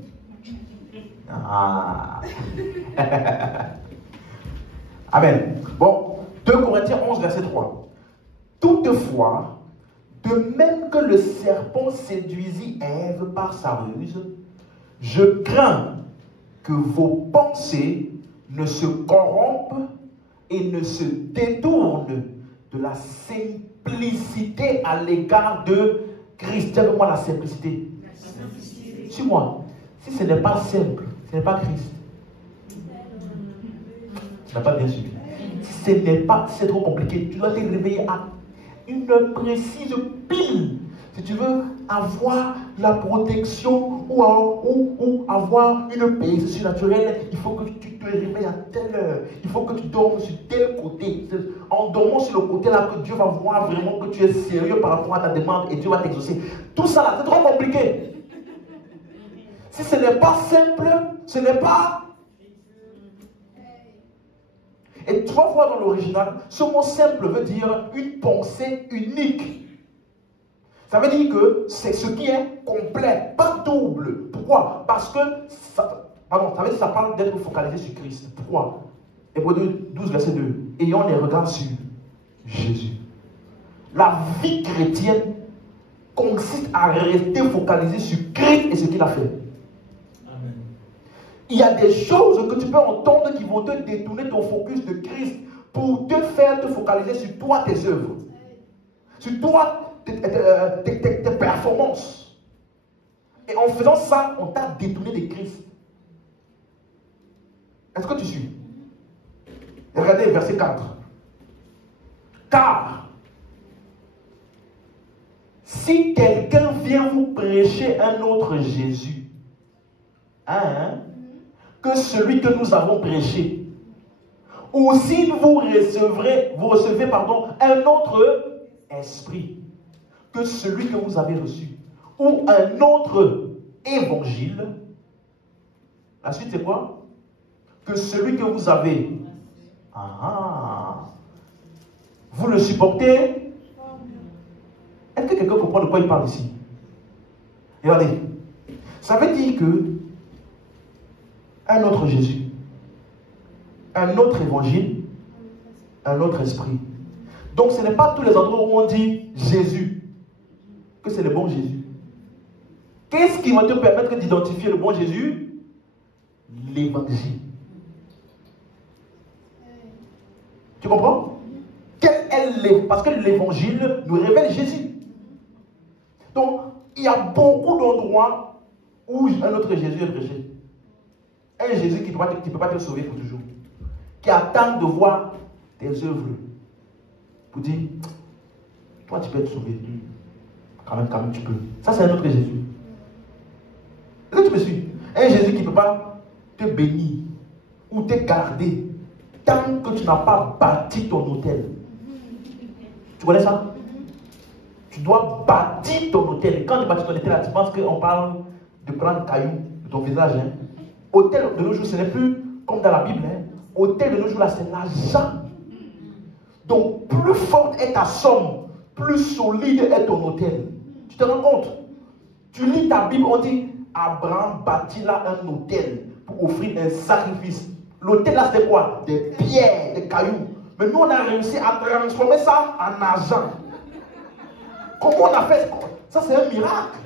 Ah. Amen. Bon, 2 Corinthiens 11, verset 3. Toutefois, de même que le serpent séduisit Ève par sa ruse, je crains que vos pensées ne se corrompent et ne se détournent de la simplicité à l'égard de Christ. Dis-moi la simplicité. Suis-moi. Si ce n'est pas simple, ce n'est pas Christ. Tu n'as pas bien suivi. Si ce n'est pas, c'est trop compliqué. Tu dois te réveiller à une précise pile. Si tu veux avoir la protection ou avoir une paix surnaturelle, il faut que tu te réveilles à telle heure. Il faut que tu dormes sur tel côté. En dormant sur le côté là, que Dieu va voir vraiment que tu es sérieux par rapport à ta demande et Dieu va t'exaucer. Tout ça là, c'est trop compliqué. Si ce n'est pas simple, ce n'est pas... Et tu vas voir dans l'original, ce mot simple veut dire une pensée unique. Ça veut dire que c'est ce qui est complet, pas double. Pourquoi? Parce que ça veut dire que ça parle d'être focalisé sur Christ. Pourquoi? Hébreux 12, verset 2. Ayant les regards sur Jésus. La vie chrétienne consiste à rester focalisé sur Christ et ce qu'il a fait. Il y a des choses que tu peux entendre qui vont te détourner ton focus de Christ pour te faire te focaliser sur toi, tes œuvres. Sur toi, tes performances. Et en faisant ça, on t'a détourné de Christ. Est-ce que tu suis? Regardez verset 4. Car, si quelqu'un vient vous prêcher un autre Jésus, que celui que nous avons prêché, aussi vous recevez pardon, un autre esprit que celui que vous avez reçu, ou un autre évangile. La suite c'est quoi? Que celui que vous avez. Vous le supportez? Est-ce que quelqu'un comprend de quoi il parle ici? Regardez, ça veut dire que un autre Jésus, un autre évangile, un autre esprit. Donc ce n'est pas tous les endroits où on dit Jésus que c'est le bon Jésus. Qu'est-ce qui va te permettre d'identifier le bon Jésus? L'évangile. Tu comprends? Parce que l'évangile nous révèle Jésus. Donc, il y a beaucoup d'endroits où un autre Jésus est prêché. Un Jésus qui ne peut pas te sauver pour toujours. Qui attend de voir tes œuvres. Pour dire, toi tu peux être sauvé. Quand même tu peux. Ça c'est un autre Jésus. Est-ce que tu me suis? Un Jésus qui ne peut pas te bénir ou te garder tant que tu n'as pas bâti ton hôtel. Tu connais ça? Tu dois bâtir ton hôtel. Quand tu bâtis ton hôtel, tu penses qu'on parle de prendre caillou de ton visage. Hein? Hôtel de nos jours, ce n'est plus comme dans la Bible. Hein? Hôtel de nos jours, là, c'est l'argent. Donc, plus forte est ta somme, plus solide est ton hôtel. Tu te rends compte? Tu lis ta Bible, on dit Abraham bâtit là un hôtel pour offrir un sacrifice. L'hôtel là, c'était quoi? Des pierres, des cailloux. Mais nous, on a réussi à transformer ça en argent. Comment on a fait? Ça, c'est un miracle.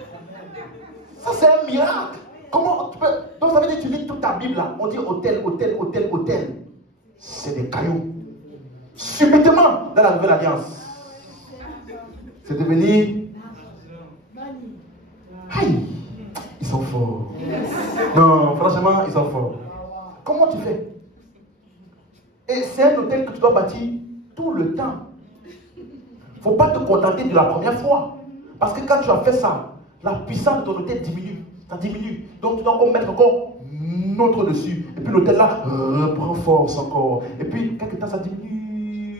Ça, c'est un miracle. Comment tu peux... Donc, ça veut dire que tu lis toute ta Bible là. On dit hôtel, hôtel, hôtel, hôtel. C'est des cailloux. Subitement, dans la nouvelle alliance, c'est devenu... Aïe, ils sont forts. Non, franchement, ils sont forts. Comment tu fais? Et c'est un hôtel que tu dois bâtir tout le temps. Il ne faut pas te contenter de la première fois. Parce que quand tu as fait ça, la puissance de ton hôtel diminue. Ça diminue. Donc tu dois encore mettre encore notre dessus. Et puis l'hôtel là reprend force encore. Et puis, quelque temps, ça diminue.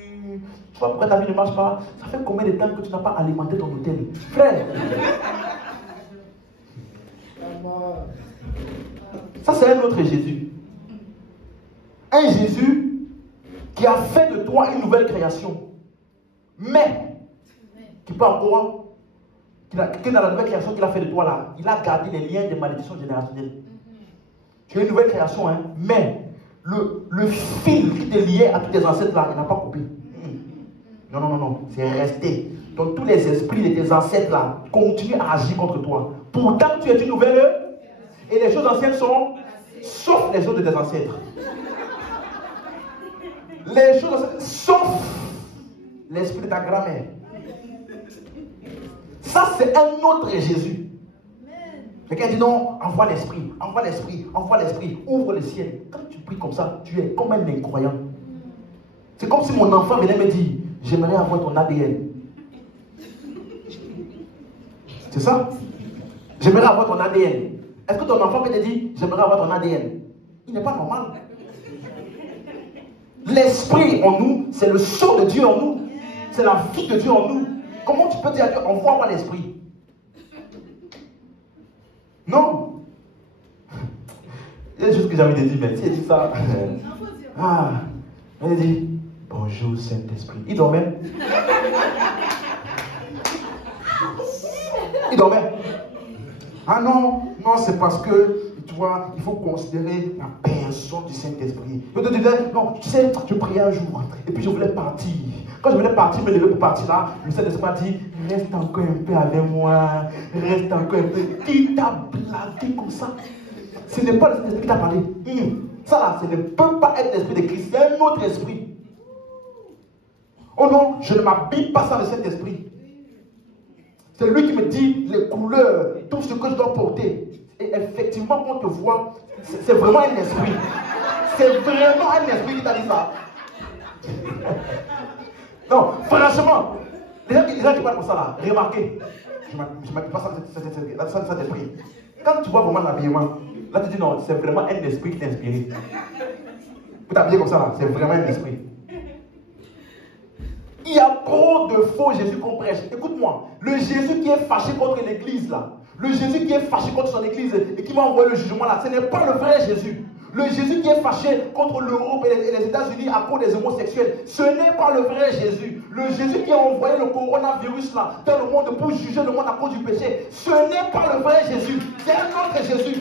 Tu vois pourquoi ta vie ne marche pas? Ça fait combien de temps que tu n'as pas alimenté ton hôtel? Frère! Ça, c'est un autre Jésus. Un Jésus qui a fait de toi une nouvelle création. Mais, qui peut encore, qui est dans la nouvelle création qu'il a fait de toi là, il a gardé les liens de malédiction générationnelle. Tu es une nouvelle création, hein, mais le fil qui te liait à tous tes ancêtres là, il n'a pas coupé. Non, c'est resté. Donc tous les esprits de tes ancêtres là continuent à agir contre toi. Pourtant, tu es une nouvelle et les choses anciennes sont sauf les choses de tes ancêtres. Les choses anciennes, sauf l'esprit de ta grand-mère. Ça, c'est un autre Jésus. Quelqu'un dit non, envoie l'esprit, envoie l'esprit, envoie l'esprit, ouvre le ciel. Quand tu pries comme ça, tu es comme un incroyant. C'est comme si mon enfant venait me dire, j'aimerais avoir ton ADN. C'est ça? J'aimerais avoir ton ADN. Est-ce que ton enfant peut te dire, j'aimerais avoir ton ADN? Il n'est pas normal. L'esprit en nous, c'est le sceau de Dieu en nous. C'est la vie de Dieu en nous. Comment tu peux dire à Dieu, envoie-moi l'esprit? Non. Il y a juste que j'ai envie de dire, mais si elle dit ça. Elle dit, bonjour Saint-Esprit. Il dormait. Il dormait. Ah non, c'est parce que, tu vois, il faut considérer la personne du Saint-Esprit. Je te disais, non, tu sais, je priais un jour, et puis je voulais partir. Quand je voulais partir, me lever pour partir là, le Saint-Esprit m'a dit, reste encore un peu avec moi, reste encore un peu. Qui t'a blagué comme ça? Ce n'est pas le Saint-Esprit qui t'a parlé. Ça là, ce ne peut pas être l'esprit de Christ, c'est un autre esprit. Oh non, je ne m'habille pas sans le Saint-Esprit. C'est lui qui me dit les couleurs, tout ce que je dois porter. Et effectivement, quand on te voit, c'est vraiment un esprit. C'est vraiment un esprit qui t'a dit ça. Non, franchement, les gens qui parlent comme ça là, remarquez, je ne m'habille pas sans cet esprit. Quand tu vois vraiment l'habillement, là tu dis non, c'est vraiment un esprit qui t'a inspiré. Vous t'habillez comme ça là, c'est vraiment un esprit. Il y a trop de faux Jésus qu'on prêche. Écoute-moi, le Jésus qui est fâché contre l'église là, le Jésus qui est fâché contre son église et qui m'a envoyé le jugement là, ce n'est pas le vrai Jésus. Le Jésus qui est fâché contre l'Europe et les États-Unis à cause des homosexuels, ce n'est pas le vrai Jésus. Le Jésus qui a envoyé le coronavirus là dans le monde pour juger le monde à cause du péché, ce n'est pas le vrai Jésus. C'est un autre Jésus.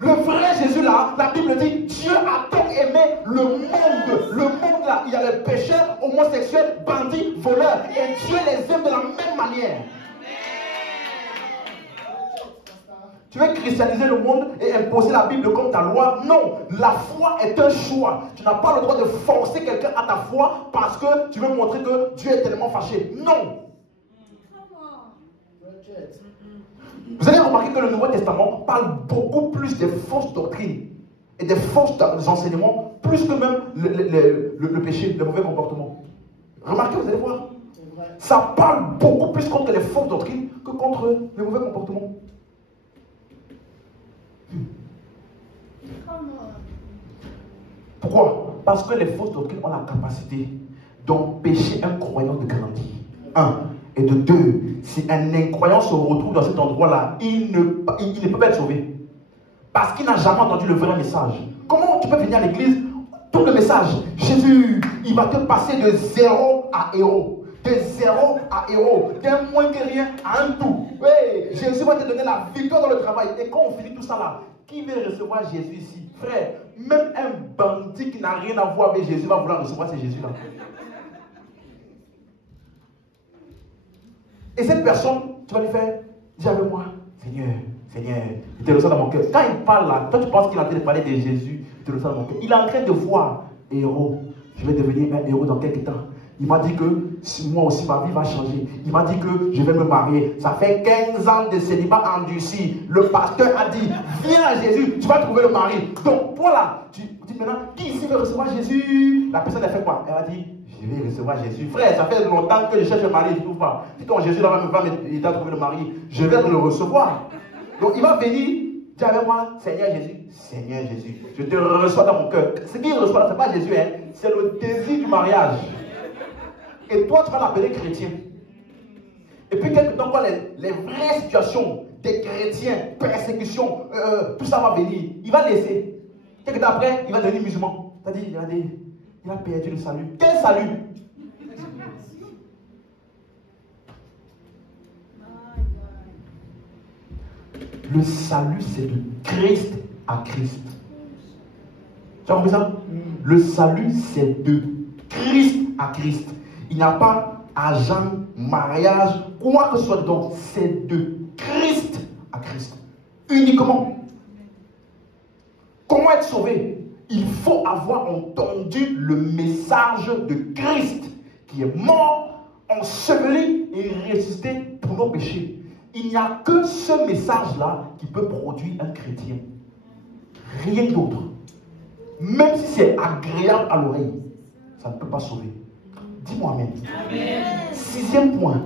Le vrai Jésus là, la Bible dit, Dieu a tant aimé le monde. Le monde là, il y a les pécheurs, homosexuels, bandits, voleurs. Et Dieu les aime de la même manière. Tu veux christianiser le monde et imposer la Bible comme ta loi? Non, la foi est un choix. Tu n'as pas le droit de forcer quelqu'un à ta foi parce que tu veux montrer que Dieu est tellement fâché. Non. Vous allez remarquer que le Nouveau Testament parle beaucoup plus des fausses doctrines et des fausses enseignements, plus que même le péché, le mauvais comportement. Remarquez, vous allez voir. Ça parle beaucoup plus contre les fausses doctrines que contre les mauvais comportements. Pourquoi? Parce que les fausses doctrines ont la capacité d'empêcher un croyant de grandir. Un. Et de deux, si un incroyant se retrouve dans cet endroit-là, il ne peut pas être sauvé. Parce qu'il n'a jamais entendu le vrai message. Comment tu peux venir à l'église, tout le message, Jésus, il va te passer de 0 à héros. De 0 à héros. D'un moins que rien à un tout. Oui, Jésus va te donner la victoire dans le travail. Et quand on finit tout ça là, qui veut recevoir Jésus ici? Frère, même un bandit qui n'a rien à voir avec Jésus va vouloir recevoir ce Jésus-là. Et cette personne, tu vas lui faire, dis avec moi, Seigneur, Seigneur, je te reçois dans mon cœur. Quand il parle là, toi tu penses qu'il est en train de parler de Jésus, je te reçois dans mon cœur. Il est en train de voir, héros, je vais devenir un héros dans quelques temps. Il m'a dit que moi aussi ma vie va changer. Il m'a dit que je vais me marier. Ça fait 15 ans de célibat endurci. Le pasteur a dit, viens à Jésus, tu vas trouver le mari. Donc voilà, tu dis maintenant, qui ici veut recevoir Jésus? La personne a fait quoi? Elle a dit, je vais recevoir Jésus. Frère, ça fait longtemps que je cherche un mari, je ne trouve pas. Si quand Jésus va m'aider à trouver le mari, je vais le recevoir. Donc il va venir, dis avec moi, Seigneur Jésus, Seigneur Jésus, je te reçois dans mon cœur. Ce qu'il reçoit, ce n'est pas Jésus, hein, c'est le désir du mariage. Et toi, tu vas l'appeler chrétien. Et puis, quelque temps, les vraies situations des chrétiens, persécution, tout ça va venir. Il va laisser. Quelque temps après, il va devenir musulman. C'est-à-dire, il a perdu le salut. Quel salut? Le salut, c'est de Christ à Christ. Tu as compris ça? Le salut, c'est de Christ à Christ. Il n'y a pas agent, mariage, quoi que ce soit dedans. C'est de Christ à Christ. Uniquement. Comment être sauvé? Il faut avoir entendu le message de Christ qui est mort, enseveli et ressuscité pour nos péchés. Il n'y a que ce message-là qui peut produire un chrétien. Rien d'autre. Même si c'est agréable à l'oreille, ça ne peut pas sauver. Dis-moi amen. Amen. 6e point.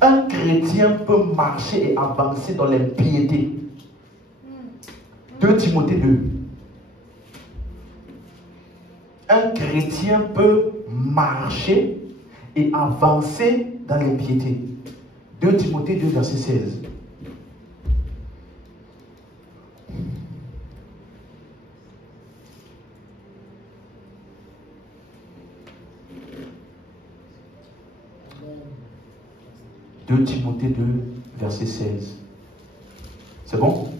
Un chrétien peut marcher et avancer dans l'impiété. 2 Timothée 2. Un chrétien peut marcher et avancer dans l'impiété. 2 Timothée 2, verset 16. « 2 Timothée 2, verset 16. » C'est bon? «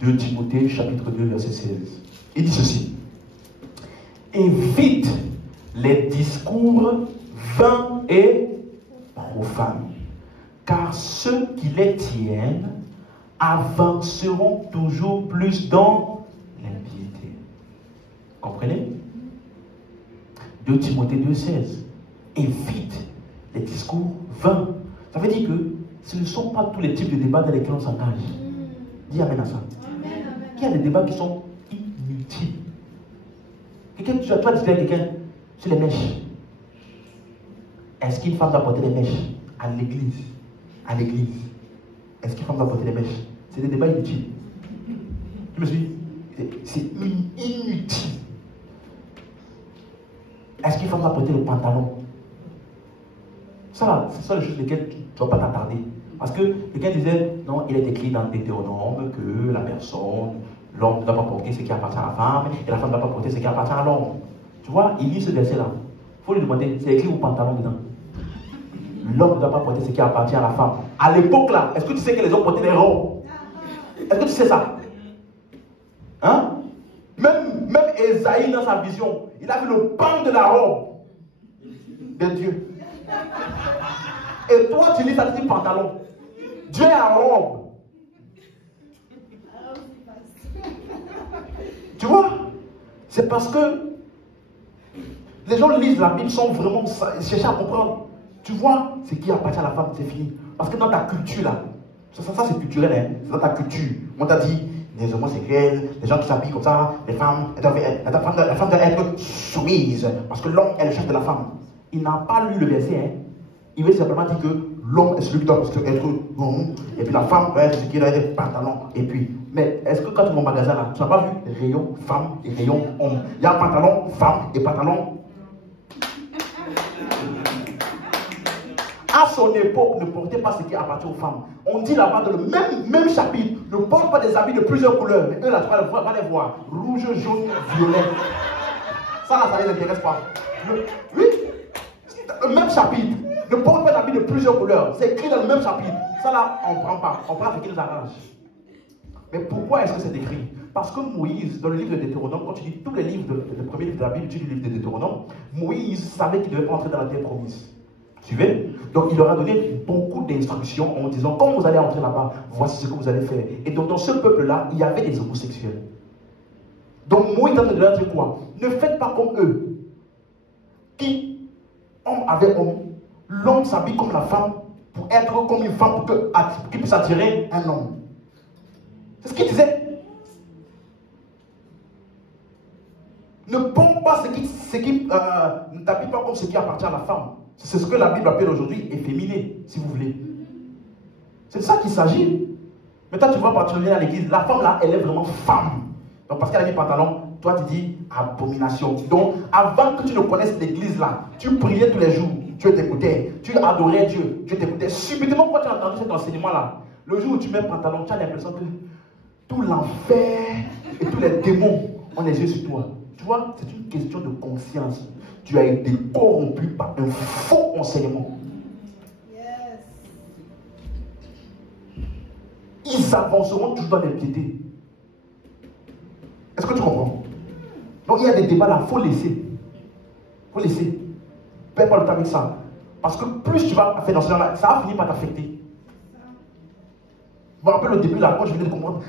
2 Timothée, chapitre 2, verset 16. » Il dit ceci. « Évite les discours vains et profanes, car ceux qui les tiennent avanceront toujours plus dans l'impiété. » Comprenez? 2 Timothée 2, 16. Évite les discours vains. Ça veut dire que ce ne sont pas tous les types de débats dans lesquels on s'engage. Dis amen à ça. Il y a des débats qui sont inutiles. Quelqu'un, tu vas discuter avec quelqu'un sur les mèches. Est-ce qu'une femme doit porter des mèches à l'église? À l'église. est-ce qu'une femme doit porter les mèches? C'est des débats inutiles. Je me suis dit, c'est inutile. Est-ce qu'une femme doit porter le pantalon? Ça, ce sont les choses sur lesquelles tu ne dois pas t'attarder. Parce que quelqu'un disait, non, il est écrit dans Deutéronome que la personne, l'homme ne doit pas porter ce qui appartient à la femme, et la femme ne doit pas porter ce qui appartient à l'homme. Tu vois, il lit ce verset-là. Il faut lui demander, c'est écrit au pantalon dedans. L'homme ne doit pas porter ce qui appartient à la femme. À l'époque là, est-ce que tu sais que les hommes portaient des robes? Est-ce que tu sais ça? Hein? Même Esaïe dans sa vision, il a vu le pan de la robe de Dieu. Et toi tu lis ça, tu dis pantalon. Dieu est en robe. Tu vois? C'est parce que les gens lisent la Bible sans vraiment chercher à comprendre. Tu vois, ce qui appartient à la femme, c'est fini. Parce que dans ta culture là, ça c'est culturel, hein? C'est dans ta culture. On t'a dit, les homosexuels, les gens qui s'habillent comme ça, les femmes, la femme doit être soumise. Parce que l'homme est le chef de la femme. Il n'a pas lu le verset, hein? Il veut simplement dire que l'homme est celui qui doit être rond, et puis la femme doit être celui qui doit être pantalon. Et puis, mais est-ce que quand tu vas au magasin là, tu n'as pas vu les rayons femmes et rayons hommes? Il y a pantalon femme et pantalon. À son époque, ne portez pas ce qui appartient aux femmes. On dit là-bas dans le même chapitre, ne porte pas des habits de plusieurs couleurs. Mais eux là, tu vas les voir. Rouge, jaune, violet. Ça là, ça ne les intéresse pas. Oui, le même chapitre. Ne porte pas d'habits de plusieurs couleurs. C'est écrit dans le même chapitre. Ça là, on ne prend pas. On prend ce qui nous arrange. Mais pourquoi est-ce que c'est écrit? Parce que Moïse, dans le livre de Deutéronome, quand tu lis tous les livres, le premier livre de la Bible, tu lis le livre de Deutéronome, Moïse savait qu'il devait pas entrer dans la terre promise. Suivez? Donc il leur a donné beaucoup d'instructions en disant, quand vous allez entrer là-bas, voici ce que vous allez faire. Et donc dans ce peuple-là, il y avait des homosexuels. Donc Moïse a donné dire quoi? Ne faites pas comme eux. Qui, homme avec homme, l'homme s'habille comme la femme pour être comme une femme pour qu'il puisse attirer un homme. C'est ce qu'il disait. Ne pompe pas ne t'habille pas comme ce qui appartient à la femme. C'est ce que la Bible appelle aujourd'hui efféminé, si vous voulez. C'est de ça qu'il s'agit. Mais toi, tu vois particulièrement à l'église, la femme là, elle est vraiment femme. Donc parce qu'elle a mis pantalon, toi tu dis abomination. Donc avant que tu ne connaisses l'église là, tu priais tous les jours, tu t'écoutais, tu adorais Dieu, tu t'écoutais. Subitement, quand tu as entendu cet enseignement là, le jour où tu mets pantalon, tu as l'impression que tout l'enfer et tous les démons ont les yeux sur toi. Tu vois, c'est une question de conscience. Tu as été corrompu par un faux enseignement. Yes. Ils avanceront toujours dans l'impiété. Est-ce que tu comprends? Donc il y a des débats là, il faut laisser. Il faut laisser. Perds pas le temps avec ça. Parce que plus tu vas faire dans ce genre-là, ça va finir par t'affecter. Je me rappelle au début là, quand je venais de comprendre,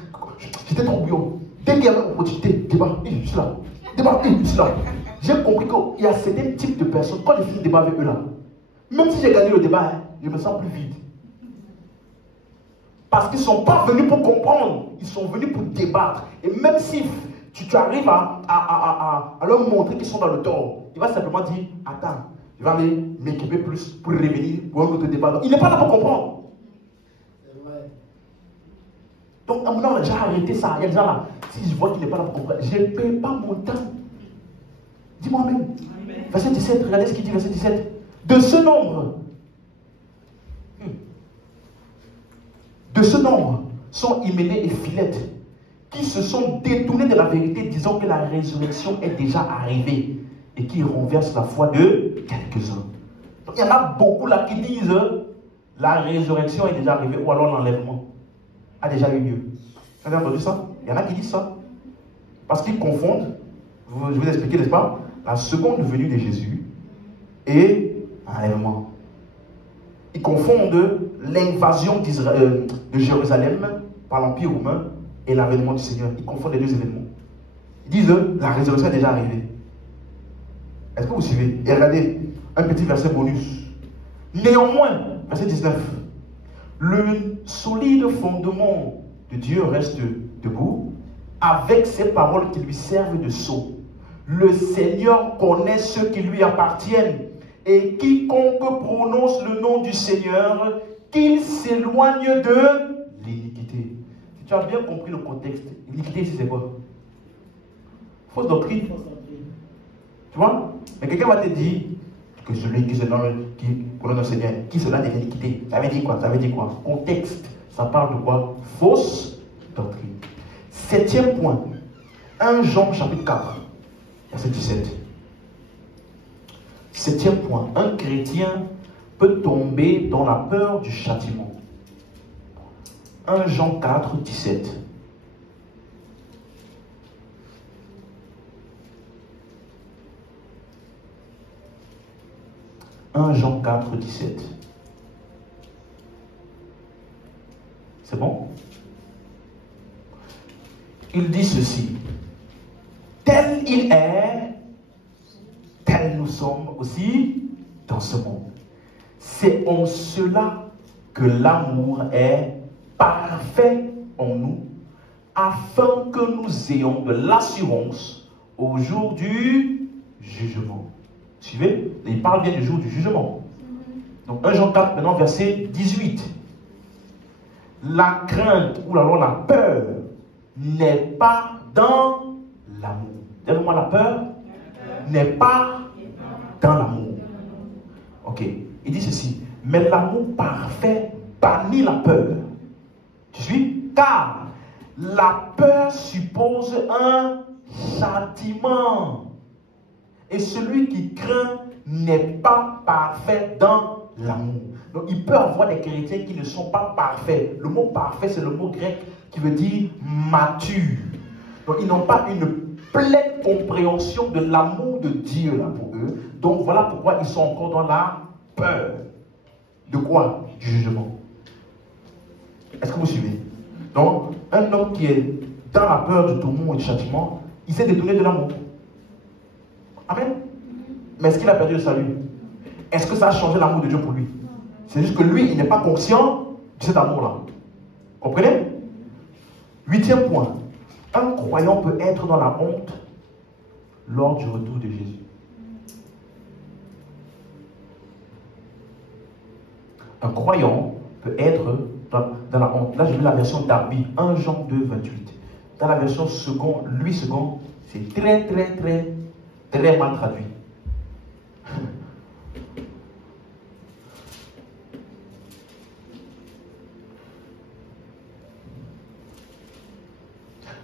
j'étais trop bouillon. Dès qu'il y avait une opportunité, débat, je suis là. Débat, je suis là. J'ai compris qu'il y a certains types de personnes, quand je finis le débat avec eux là, même si j'ai gagné le débat, je me sens plus vide. Parce qu'ils ne sont pas venus pour comprendre, ils sont venus pour débattre. Et même si tu arrives à leur montrer qu'ils sont dans le tort, il va simplement dire, attends, je vais aller m'équiper plus pour revenir pour un autre débat. Donc, il n'est pas là pour comprendre. Donc, à un moment, j'ai arrêté ça. Il y a des gens là, si je vois qu'il n'est pas là pour comprendre, je ne paye pas mon temps. Dis-moi même. Verset 17, regardez ce qu'il dit, verset 17. De ce nombre sont Hyménée et Philette, qui se sont détournés de la vérité, disant que la résurrection est déjà arrivée et qui renversent la foi de quelques-uns. Donc il y en a beaucoup là qui disent la résurrection est déjà arrivée ou alors l'enlèvement a déjà eu lieu. Vous avez entendu ça? Il y en a qui disent ça. Parce qu'ils confondent, je vais vous expliquer, n'est-ce pas, la seconde venue de Jésus et l'enlèvement. Ils confondent l'invasion de Jérusalem par l'Empire romain et l'avènement du Seigneur. Ils confondent les deux événements. Ils disent la résurrection est déjà arrivée. Est-ce que vous suivez? Et regardez, un petit verset bonus. Néanmoins, verset 19, le solide fondement de Dieu reste debout avec ces paroles qui lui servent de sceau. Le Seigneur connaît ceux qui lui appartiennent et quiconque prononce le nom du Seigneur, qu'il s'éloigne de tu as bien compris le contexte. L'iniquité ici, c'est quoi? Fausse doctrine. Tu vois? Mais quelqu'un va te dire que celui qui se donne, qui connaît le Seigneur, qui se donne des iniquités. Ça veut dire quoi? Ça veut dire quoi? Contexte. Ça parle de quoi? Fausse doctrine. 7e point. 1 Jean chapitre 4, verset 17. 7e point. Un chrétien peut tomber dans la peur du châtiment. 1 Jean 4, 17. « 1 Jean 4, 17. » C'est bon? Il dit ceci. Tel il est, tel nous sommes aussi dans ce monde. C'est en cela que l'amour est parfait en nous, afin que nous ayons de l'assurance au jour du jugement. Suivez? Il parle bien du jour du jugement. Donc 1 Jean 4, maintenant verset 18. La crainte ou alors la peur n'est pas dans l'amour. Dites-moi, la peur n'est pas dans l'amour. Ok. Il dit ceci. Mais l'amour parfait bannit la peur. Tu suis? Car la peur suppose un châtiment. Et celui qui craint n'est pas parfait dans l'amour. Donc il peut y avoir des chrétiens qui ne sont pas parfaits. Le mot parfait, c'est le mot grec qui veut dire mature. Donc ils n'ont pas une pleine compréhension de l'amour de Dieu là pour eux. Donc voilà pourquoi ils sont encore dans la peur. De quoi? Du jugement. Est-ce que vous suivez? Donc un homme qui est dans la peur du tourment et du châtiment, il s'est détourné de l'amour. Amen. Mais est-ce qu'il a perdu le salut? Est-ce que ça a changé l'amour de Dieu pour lui? C'est juste que lui, il n'est pas conscient de cet amour-là. Comprenez? 8e point. Un croyant peut être dans la honte lors du retour de Jésus. Un croyant peut être dans la honte. Là, je mets la version Darby, 1 Jean 2, 28. Dans la version second, Louis second, c'est très mal traduit.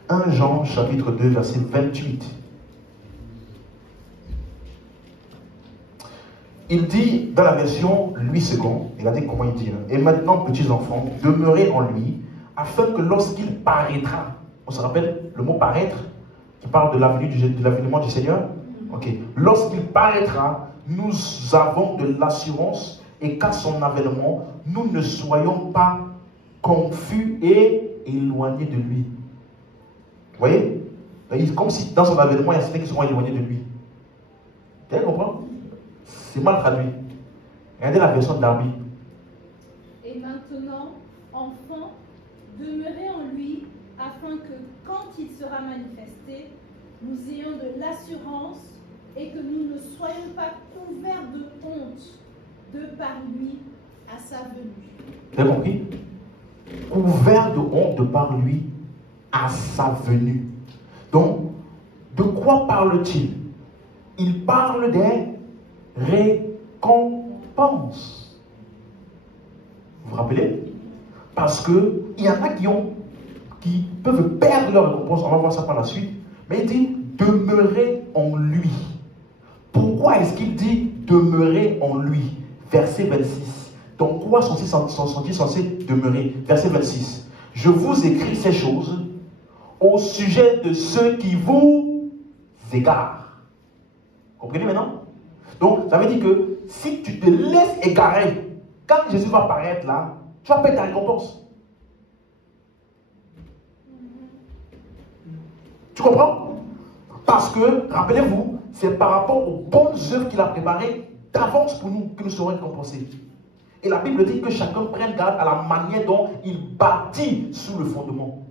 « 1 Jean chapitre 2 verset 28. Il dit dans la version Louis II, regardez comment il dit, et maintenant petits enfants, demeurez en lui, afin que lorsqu'il paraîtra, on se rappelle le mot paraître, qui parle de l'avènement du Seigneur. Ok. Lorsqu'il paraîtra, nous avons de l'assurance et qu'à son avènement, nous ne soyons pas confus et éloignés de lui. Vous voyez? Comme si dans son avènement, il y a certains qui seront éloignés de lui. Vous comprenez? C'est mal traduit. Regardez la version de Darby. Et maintenant, enfants, demeurez en lui, afin que quand il sera manifesté, nous ayons de l'assurance et que nous ne soyons pas couverts de honte de par lui à sa venue. Vous avez compris? Couverts de honte de par lui à sa venue. Donc, de quoi parle-t-il? Il parle des récompenses. Vous vous rappelez? Parce qu'il y en a qui peuvent perdre leur récompense. On va voir ça par la suite. Mais il dit demeurer en lui. Pourquoi est-ce qu'il dit demeurer en lui? Verset 26. Donc quoi sont-ils censés demeurer? Verset 26. Je vous écris ces choses au sujet de ceux qui vous égarent. Comprenez maintenant? Donc ça veut dire que si tu te laisses égarer, quand Jésus va apparaître là, tu vas payer ta récompense. Tu comprends? Parce que, rappelez-vous, c'est par rapport aux bonnes œuvres qu'il a préparées d'avance pour nous que nous serons récompensés. Et la Bible dit que chacun prenne garde à la manière dont il bâtit sous le fondement.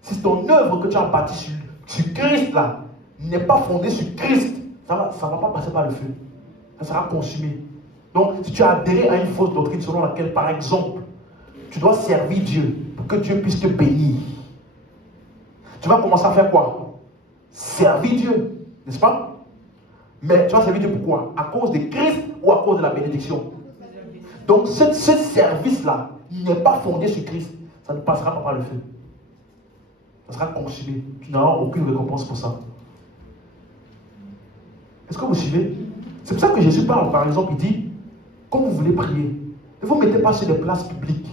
Si ton œuvre que tu as bâtie sur Christ là n'est pas fondée sur Christ, ça ne va pas passer par le feu. Ça sera consumé. Donc, si tu as adhéré à une fausse doctrine selon laquelle, par exemple, tu dois servir Dieu pour que Dieu puisse te bénir. tu vas commencer à faire quoi? Servir Dieu, n'est-ce pas? Mais tu vas servir Dieu pourquoi? À cause de Christ ou à cause de la bénédiction? Donc ce service-là, il n'est pas fondé sur Christ. Ça ne passera pas par le feu. Ça sera consumé. Tu n'auras aucune récompense pour ça. Est-ce que vous suivez? C'est pour ça que Jésus parle, par exemple, il dit, quand vous voulez prier, ne vous mettez pas sur des places publiques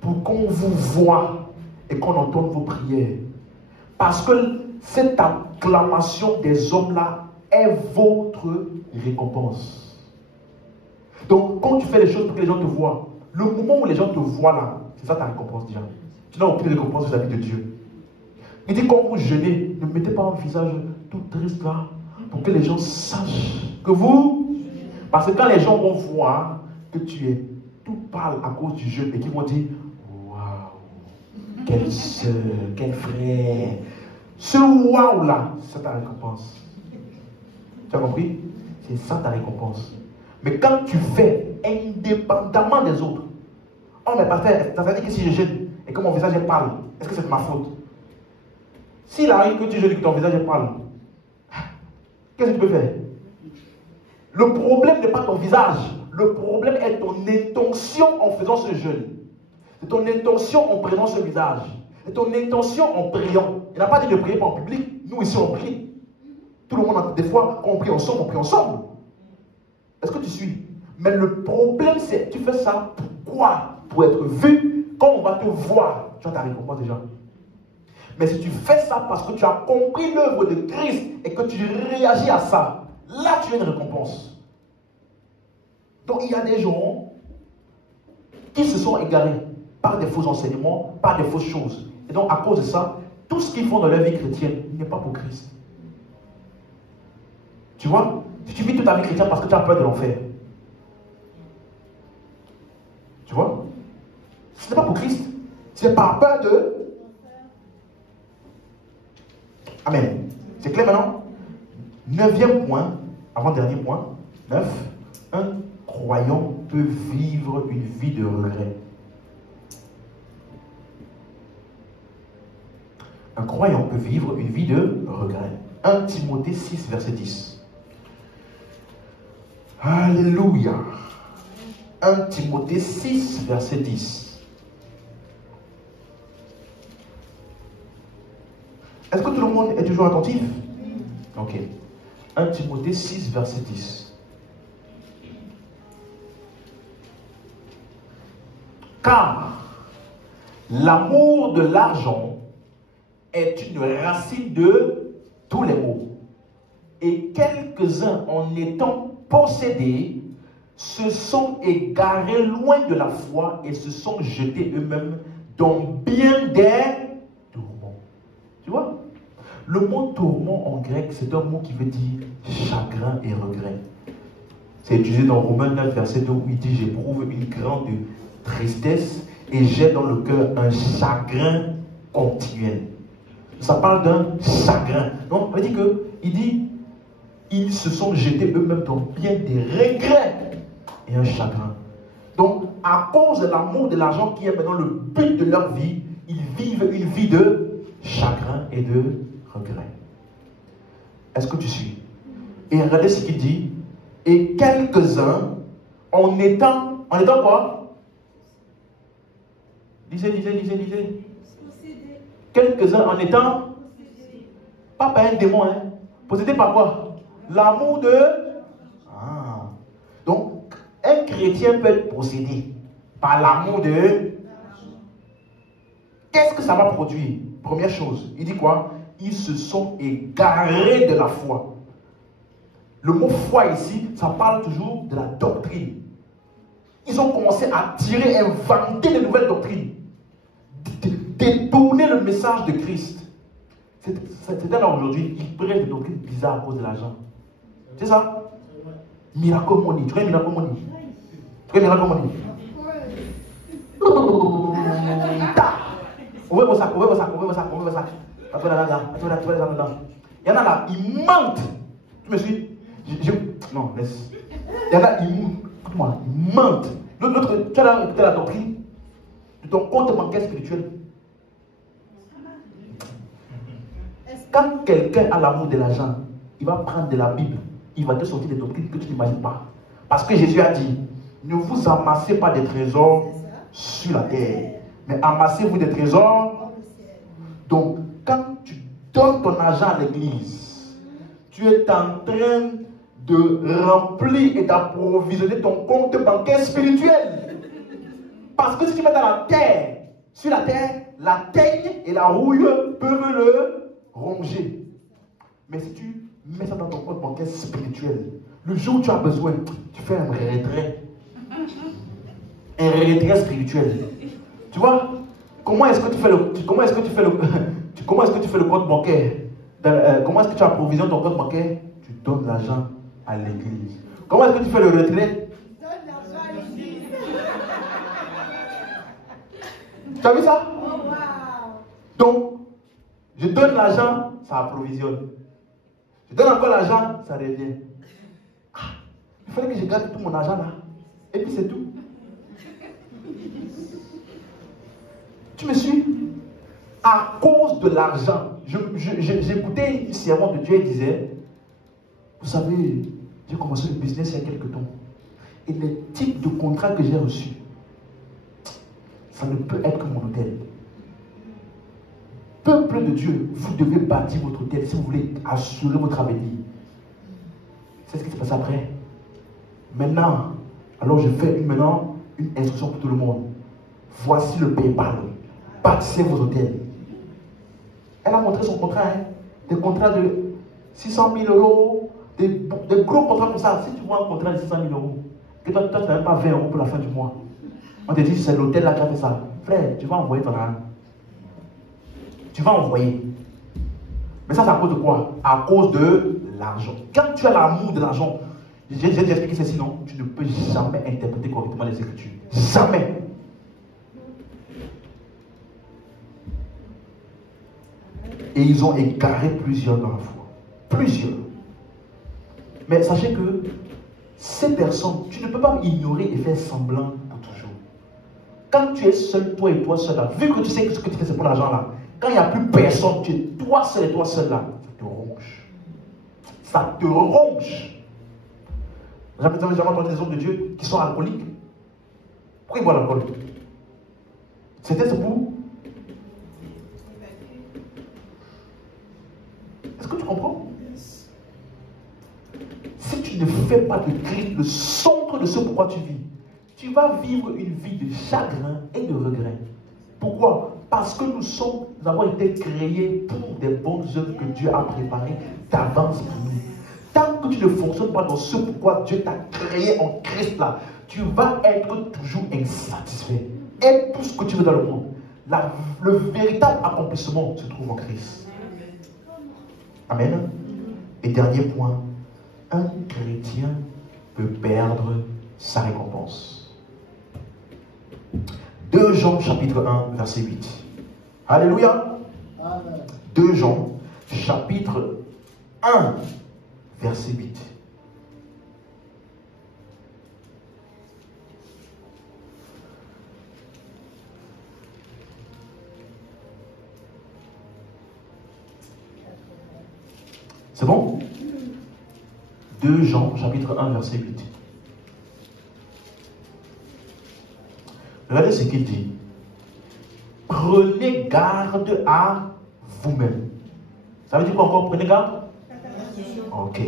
pour qu'on vous voie et qu'on entende vos prières. Parce que cette acclamation des hommes-là est votre récompense. Donc, quand tu fais les choses pour que les gens te voient, le moment où les gens te voient là, c'est ça ta récompense déjà. Tu n'as aucune récompense vis-à-vis de Dieu. Il dit, quand vous jeûnez, ne mettez pas un visage tout triste là, pour que les gens sachent que vous... Parce que quand les gens vont voir que tu es tout pâle à cause du jeûne et qu'ils vont dire, waouh, quelle soeur, quel frère. Ce waouh là, c'est ta récompense. Tu as compris? C'est ça ta récompense. Mais quand tu fais indépendamment des autres, oh mais pasteur, ça veut dire que si je jeûne et que mon visage est pâle, est-ce que c'est de ma faute? S'il arrive que tu jeûnes et que ton visage est pâle, qu'est-ce que tu peux faire? Le problème n'est pas ton visage. Le problème est ton intention en faisant ce jeûne. C'est ton intention en prenant ce visage. C'est ton intention en priant. Il n'a pas dit de prier pas en public. Nous ici on prie. Tout le monde a des fois, quand on prie ensemble, on prie ensemble. Est-ce que tu suis? Mais le problème c'est, tu fais ça pourquoi? Pour être vu. Quand on va te voir, tu as ta récompense déjà. Mais si tu fais ça parce que tu as compris l'œuvre de Christ et que tu réagis à ça, là tu as une récompense. Donc il y a des gens qui se sont égarés par des faux enseignements, par des fausses choses. Et donc à cause de ça, tout ce qu'ils font dans leur vie chrétienne n'est pas pour Christ. Tu vois? Si tu vis toute ta vie chrétienne parce que tu as peur de l'enfer. Tu vois? Ce n'est pas pour Christ. C'est par peur de... Amen. C'est clair maintenant? 9e point, avant-dernier point, 9. Un croyant peut vivre une vie de regret. Un croyant peut vivre une vie de regret. 1 Timothée 6, verset 10. Alléluia. 1 Timothée 6, verset 10. Est-ce que tout le monde est toujours attentif? Ok. 1 Timothée 6, verset 10. Car l'amour de l'argent est une racine de tous les maux. Et quelques-uns, en étant possédés, se sont égarés loin de la foi et se sont jetés eux-mêmes dans bien des tourments. Tu vois? Le mot tourment en grec, c'est un mot qui veut dire chagrin et regret. C'est utilisé dans Romains 9, verset 2, où il dit, j'éprouve une grande tristesse et j'ai dans le cœur un chagrin continuel. Ça parle d'un chagrin. Donc, on dit que, il dit, ils se sont jetés eux-mêmes dans bien des regrets et un chagrin. Donc, à cause de l'amour de l'argent qui est maintenant le but de leur vie, ils vivent une vie de chagrin et de regret. Est-ce que tu suis? Et regardez ce qu'il dit. Et quelques-uns, en étant quoi? Lisez. Quelques-uns en étant, pas par un démon, hein. Possédés par quoi? L'amour de... Ah. Donc, un chrétien peut être possédé par l'amour de... Qu'est-ce que ça va produire? Première chose, il dit quoi? Ils se sont égarés de la foi. Le mot foi ici, ça parle toujours de la doctrine. Ils ont commencé à tirer, inventer de nouvelles doctrines. Détourner le message de Christ. C'est là aujourd'hui, ils prennent des doctrines bizarres à cause de l'argent. C'est ça? Miracle money. Tu connais Miracle money? Tu connais Miracle money? Ouvrez vos sacs. Il y en a là, ils mentent. Tu me suis? Non, laisse. Il y en a, écoute-moi, ils mentent. L'autre, tu as la doctrine de ton compte bancaire spirituel. Quand quelqu'un a l'amour de l'argent, il va prendre de la Bible, il va te sortir des doctrines que tu n'imagines pas. Parce que Jésus a dit, ne vous amassez pas des trésors sur la terre, mais amassez-vous des trésors. Donc, quand tu donnes ton argent à l'église, tu es en train de remplir et d'approvisionner ton compte bancaire spirituel. Parce que si tu mets dans la terre, sur la terre, la teigne et la rouille peuvent le ronger. Mais si tu mets ça dans ton compte bancaire spirituel, le jour où tu as besoin, tu fais un retrait. Un retrait spirituel. Tu vois? Comment est-ce que tu fais le compte bancaire? Comment est-ce que tu approvisionnes ton compte bancaire? Tu donnes l'argent à l'église. Comment est-ce que tu fais le retrait? Donne l'argent à l'église. Tu as vu ça? Oh, wow. Donc, je donne l'argent, ça approvisionne. Je donne encore l'argent, ça revient. Ah, il fallait que je garde tout mon argent là. Et puis c'est tout. Tu me suis? À cause de l'argent, j'écoutais une servante de Dieu, elle disait, vous savez, j'ai commencé le business il y a quelques temps. Et les types de contrats que j'ai reçus, ça ne peut être que mon hôtel. Peuple de Dieu, vous devez bâtir votre hôtel si vous voulez assurer votre avenir. C'est ce qui s'est passé après. Maintenant, alors je fais maintenant une instruction pour tout le monde. Voici le PayPal. Bâtissez vos hôtels. Elle a montré son contrat, hein, des contrats de 600 000 euros, des gros contrats comme ça. Si tu vois un contrat de 600 000 euros, que toi tu n'as même pas 20 euros pour la fin du mois, on te dit c'est l'hôtel là qui a fait ça. Frère, tu vas envoyer ton argent. Tu vas envoyer. Mais ça, c'est à cause de quoi? À cause de l'argent. Quand tu as l'amour de l'argent, j'ai expliqué ceci, non? Tu ne peux jamais interpréter correctement les Écritures. Jamais. Et ils ont égaré plusieurs dans la foi. Plusieurs. Mais sachez que ces personnes, tu ne peux pas ignorer et faire semblant pour toujours. Quand tu es seul, toi et toi seul là, vu que tu sais que ce que tu fais c'est pour l'argent là, quand il n'y a plus personne, tu es toi seul et toi seul là, ça te ronge. Ça te ronge. Vous avez jamais entendu des hommes de Dieu qui sont alcooliques? Pourquoi ils boivent l'alcool? C'était ce pour. Est-ce que tu comprends? Si tu ne fais pas de Christ le centre de ce pourquoi tu vis, tu vas vivre une vie de chagrin et de regret. Pourquoi? Parce que nous avons été créés pour des bonnes œuvres que Dieu a préparées d'avance pour nous. Tant que tu ne fonctionnes pas dans ce pourquoi Dieu t'a créé en Christ là, tu vas être toujours insatisfait. Et tout ce que tu veux dans le monde, le véritable accomplissement se trouve en Christ. Amen. Et dernier point, un chrétien peut perdre sa récompense. 2 Jean chapitre 1 verset 8. Alléluia. Amen. 2 Jean chapitre 1 verset 8. C'est bon? 2 Jean chapitre 1 verset 8. Regardez ce qu'il dit. Prenez garde à vous-même. Ça veut dire quoi encore? Prenez garde? Ok.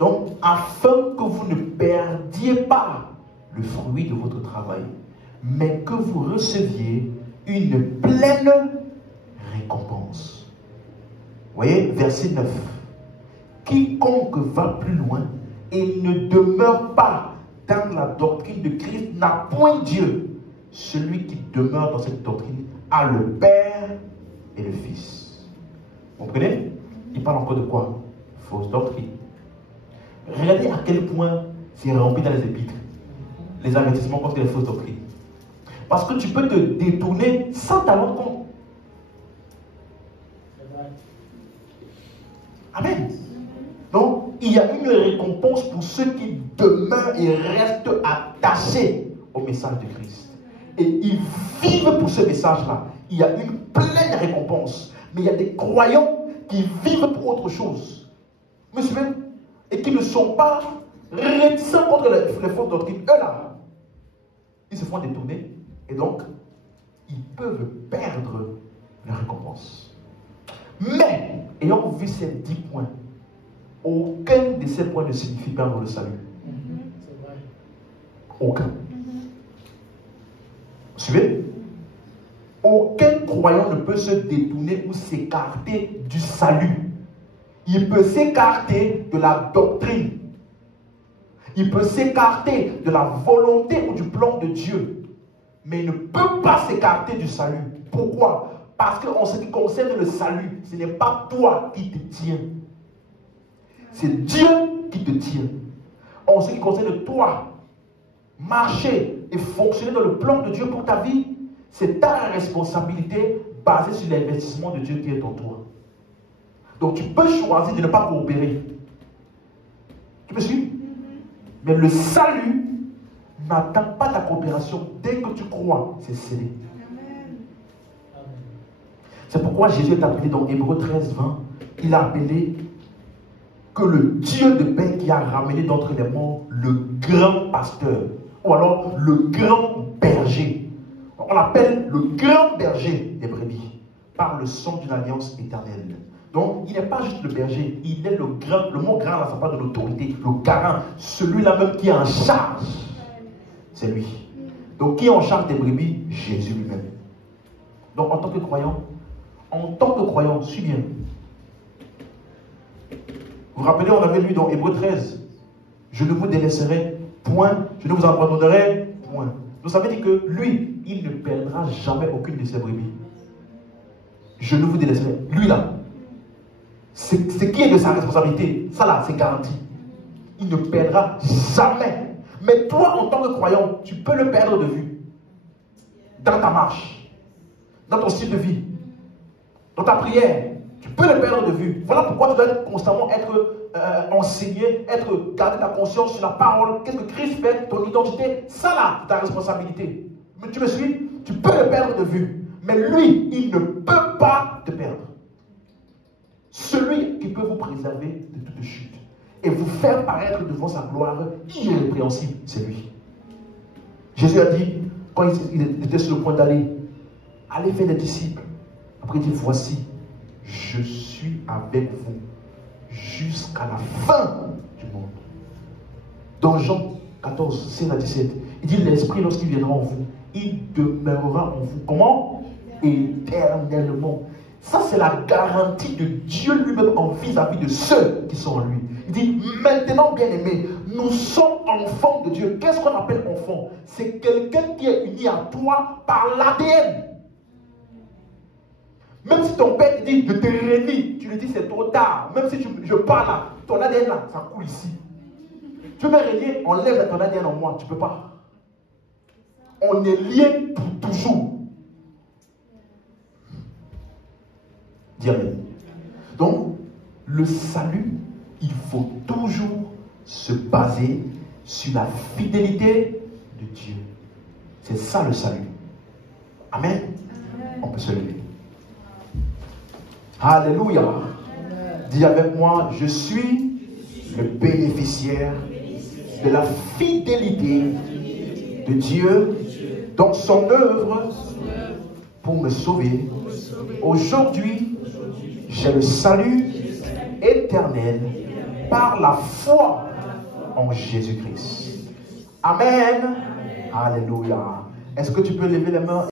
Donc, afin que vous ne perdiez pas le fruit de votre travail, mais que vous receviez une pleine récompense. Vous voyez, verset 9. Quiconque va plus loin et ne demeure pas dans la doctrine de Christ n'a point Dieu. Celui qui demeure dans cette doctrine a le Père et le Fils. Vous comprenez? Il parle encore de quoi? Fausse doctrine. Regardez à quel point c'est rempli dans les épîtres, les avertissements contre les fausses doctrines. Parce que tu peux te détourner sans t'en rendre compte. Amen. Donc, il y a une récompense pour ceux qui demeurent et restent attachés au message de Christ. Et ils vivent pour ce message-là. Il y a une pleine récompense. Mais il y a des croyants qui vivent pour autre chose. Vous me suivez? Et qui ne sont pas réticents contre les fausses doctrines. Eux là, ils se font détourner et donc ils peuvent perdre leur récompense. Mais, ayant vu ces 10 points, aucun de ces points ne signifie perdre le salut. Aucun. Vous suivez? Aucun croyant ne peut se détourner ou s'écarter du salut. Il peut s'écarter de la doctrine. Il peut s'écarter de la volonté ou du plan de Dieu. Mais il ne peut pas s'écarter du salut. Pourquoi? Parce qu'en ce qui concerne le salut, ce n'est pas toi qui te tiens. C'est Dieu qui te tient. En ce qui concerne toi, marcher et fonctionner dans le plan de Dieu pour ta vie, c'est ta responsabilité basée sur l'investissement de Dieu qui est en toi. Donc tu peux choisir de ne pas coopérer. Tu me suis? Mais le salut n'attend pas ta coopération. Dès que tu crois, c'est scellé. C'est pourquoi Jésus est appelé dans Hébreux 13, 20. Il a appelé que le Dieu de paix qui a ramené d'entre les morts le grand pasteur. Ou alors le grand berger. On l'appelle le grand berger des brebis. Par le sang d'une alliance éternelle. Donc, il n'est pas juste le berger, il est le grand. Le mot grand, là, ça parle de l'autorité, le garant, celui-là même qui est en charge. C'est lui. Donc, qui est en charge des brebis? Jésus lui-même. Donc, en tant que croyant, suis bien. Vous vous rappelez, on avait lu dans Hébreux 13, je ne vous délaisserai point, je ne vous abandonnerai point. Donc, ça veut dire que lui, il ne perdra jamais aucune de ses brebis. Je ne vous délaisserai. Lui là, c'est qui est de sa responsabilité. Ça là, c'est garanti. Il ne perdra jamais. Mais toi, en tant que croyant, tu peux le perdre de vue. Dans ta marche, dans ton style de vie, dans ta prière, tu peux le perdre de vue. Voilà pourquoi tu dois constamment être enseigné, garder ta conscience sur la parole. Qu'est-ce que Christ fait, ton identité, ça là, c'est ta responsabilité. Mais tu me suis? Tu peux le perdre de vue. Mais lui, il ne peut pas te perdre. Celui qui peut vous préserver de toute chute et vous faire paraître devant sa gloire irrépréhensible, c'est lui. Jésus a dit, quand il était sur le point d'aller, allez faire des disciples. Après il dit, voici, je suis avec vous jusqu'à la fin du monde. Dans Jean 14, 16 à 17, il dit, l'Esprit, lorsqu'il viendra en vous, il demeurera en vous. Comment? Éternellement. Ça, c'est la garantie de Dieu lui-même en vis-à-vis de ceux qui sont en lui. Il dit, maintenant, bien-aimés, nous sommes enfants de Dieu. Qu'est-ce qu'on appelle enfant? C'est quelqu'un qui est uni à toi par l'ADN. Même si ton père te dit, je te réunis, tu lui dis, c'est trop tard. Même si je parle là, ton ADN là, ça coule ici. Tu veux me régner, enlève ton ADN en moi, tu ne peux pas. On est liés pour toujours. Dis amen. Donc, le salut, il faut toujours se baser sur la fidélité de Dieu. C'est ça le salut. Amen. On peut se lever. Alléluia. Dis avec moi, je suis le bénéficiaire de la fidélité de Dieu dans son œuvre pour me sauver. Aujourd'hui, j'ai le salut éternel par la foi en Jésus-Christ. Amen. Alléluia. Est-ce que tu peux lever les mains?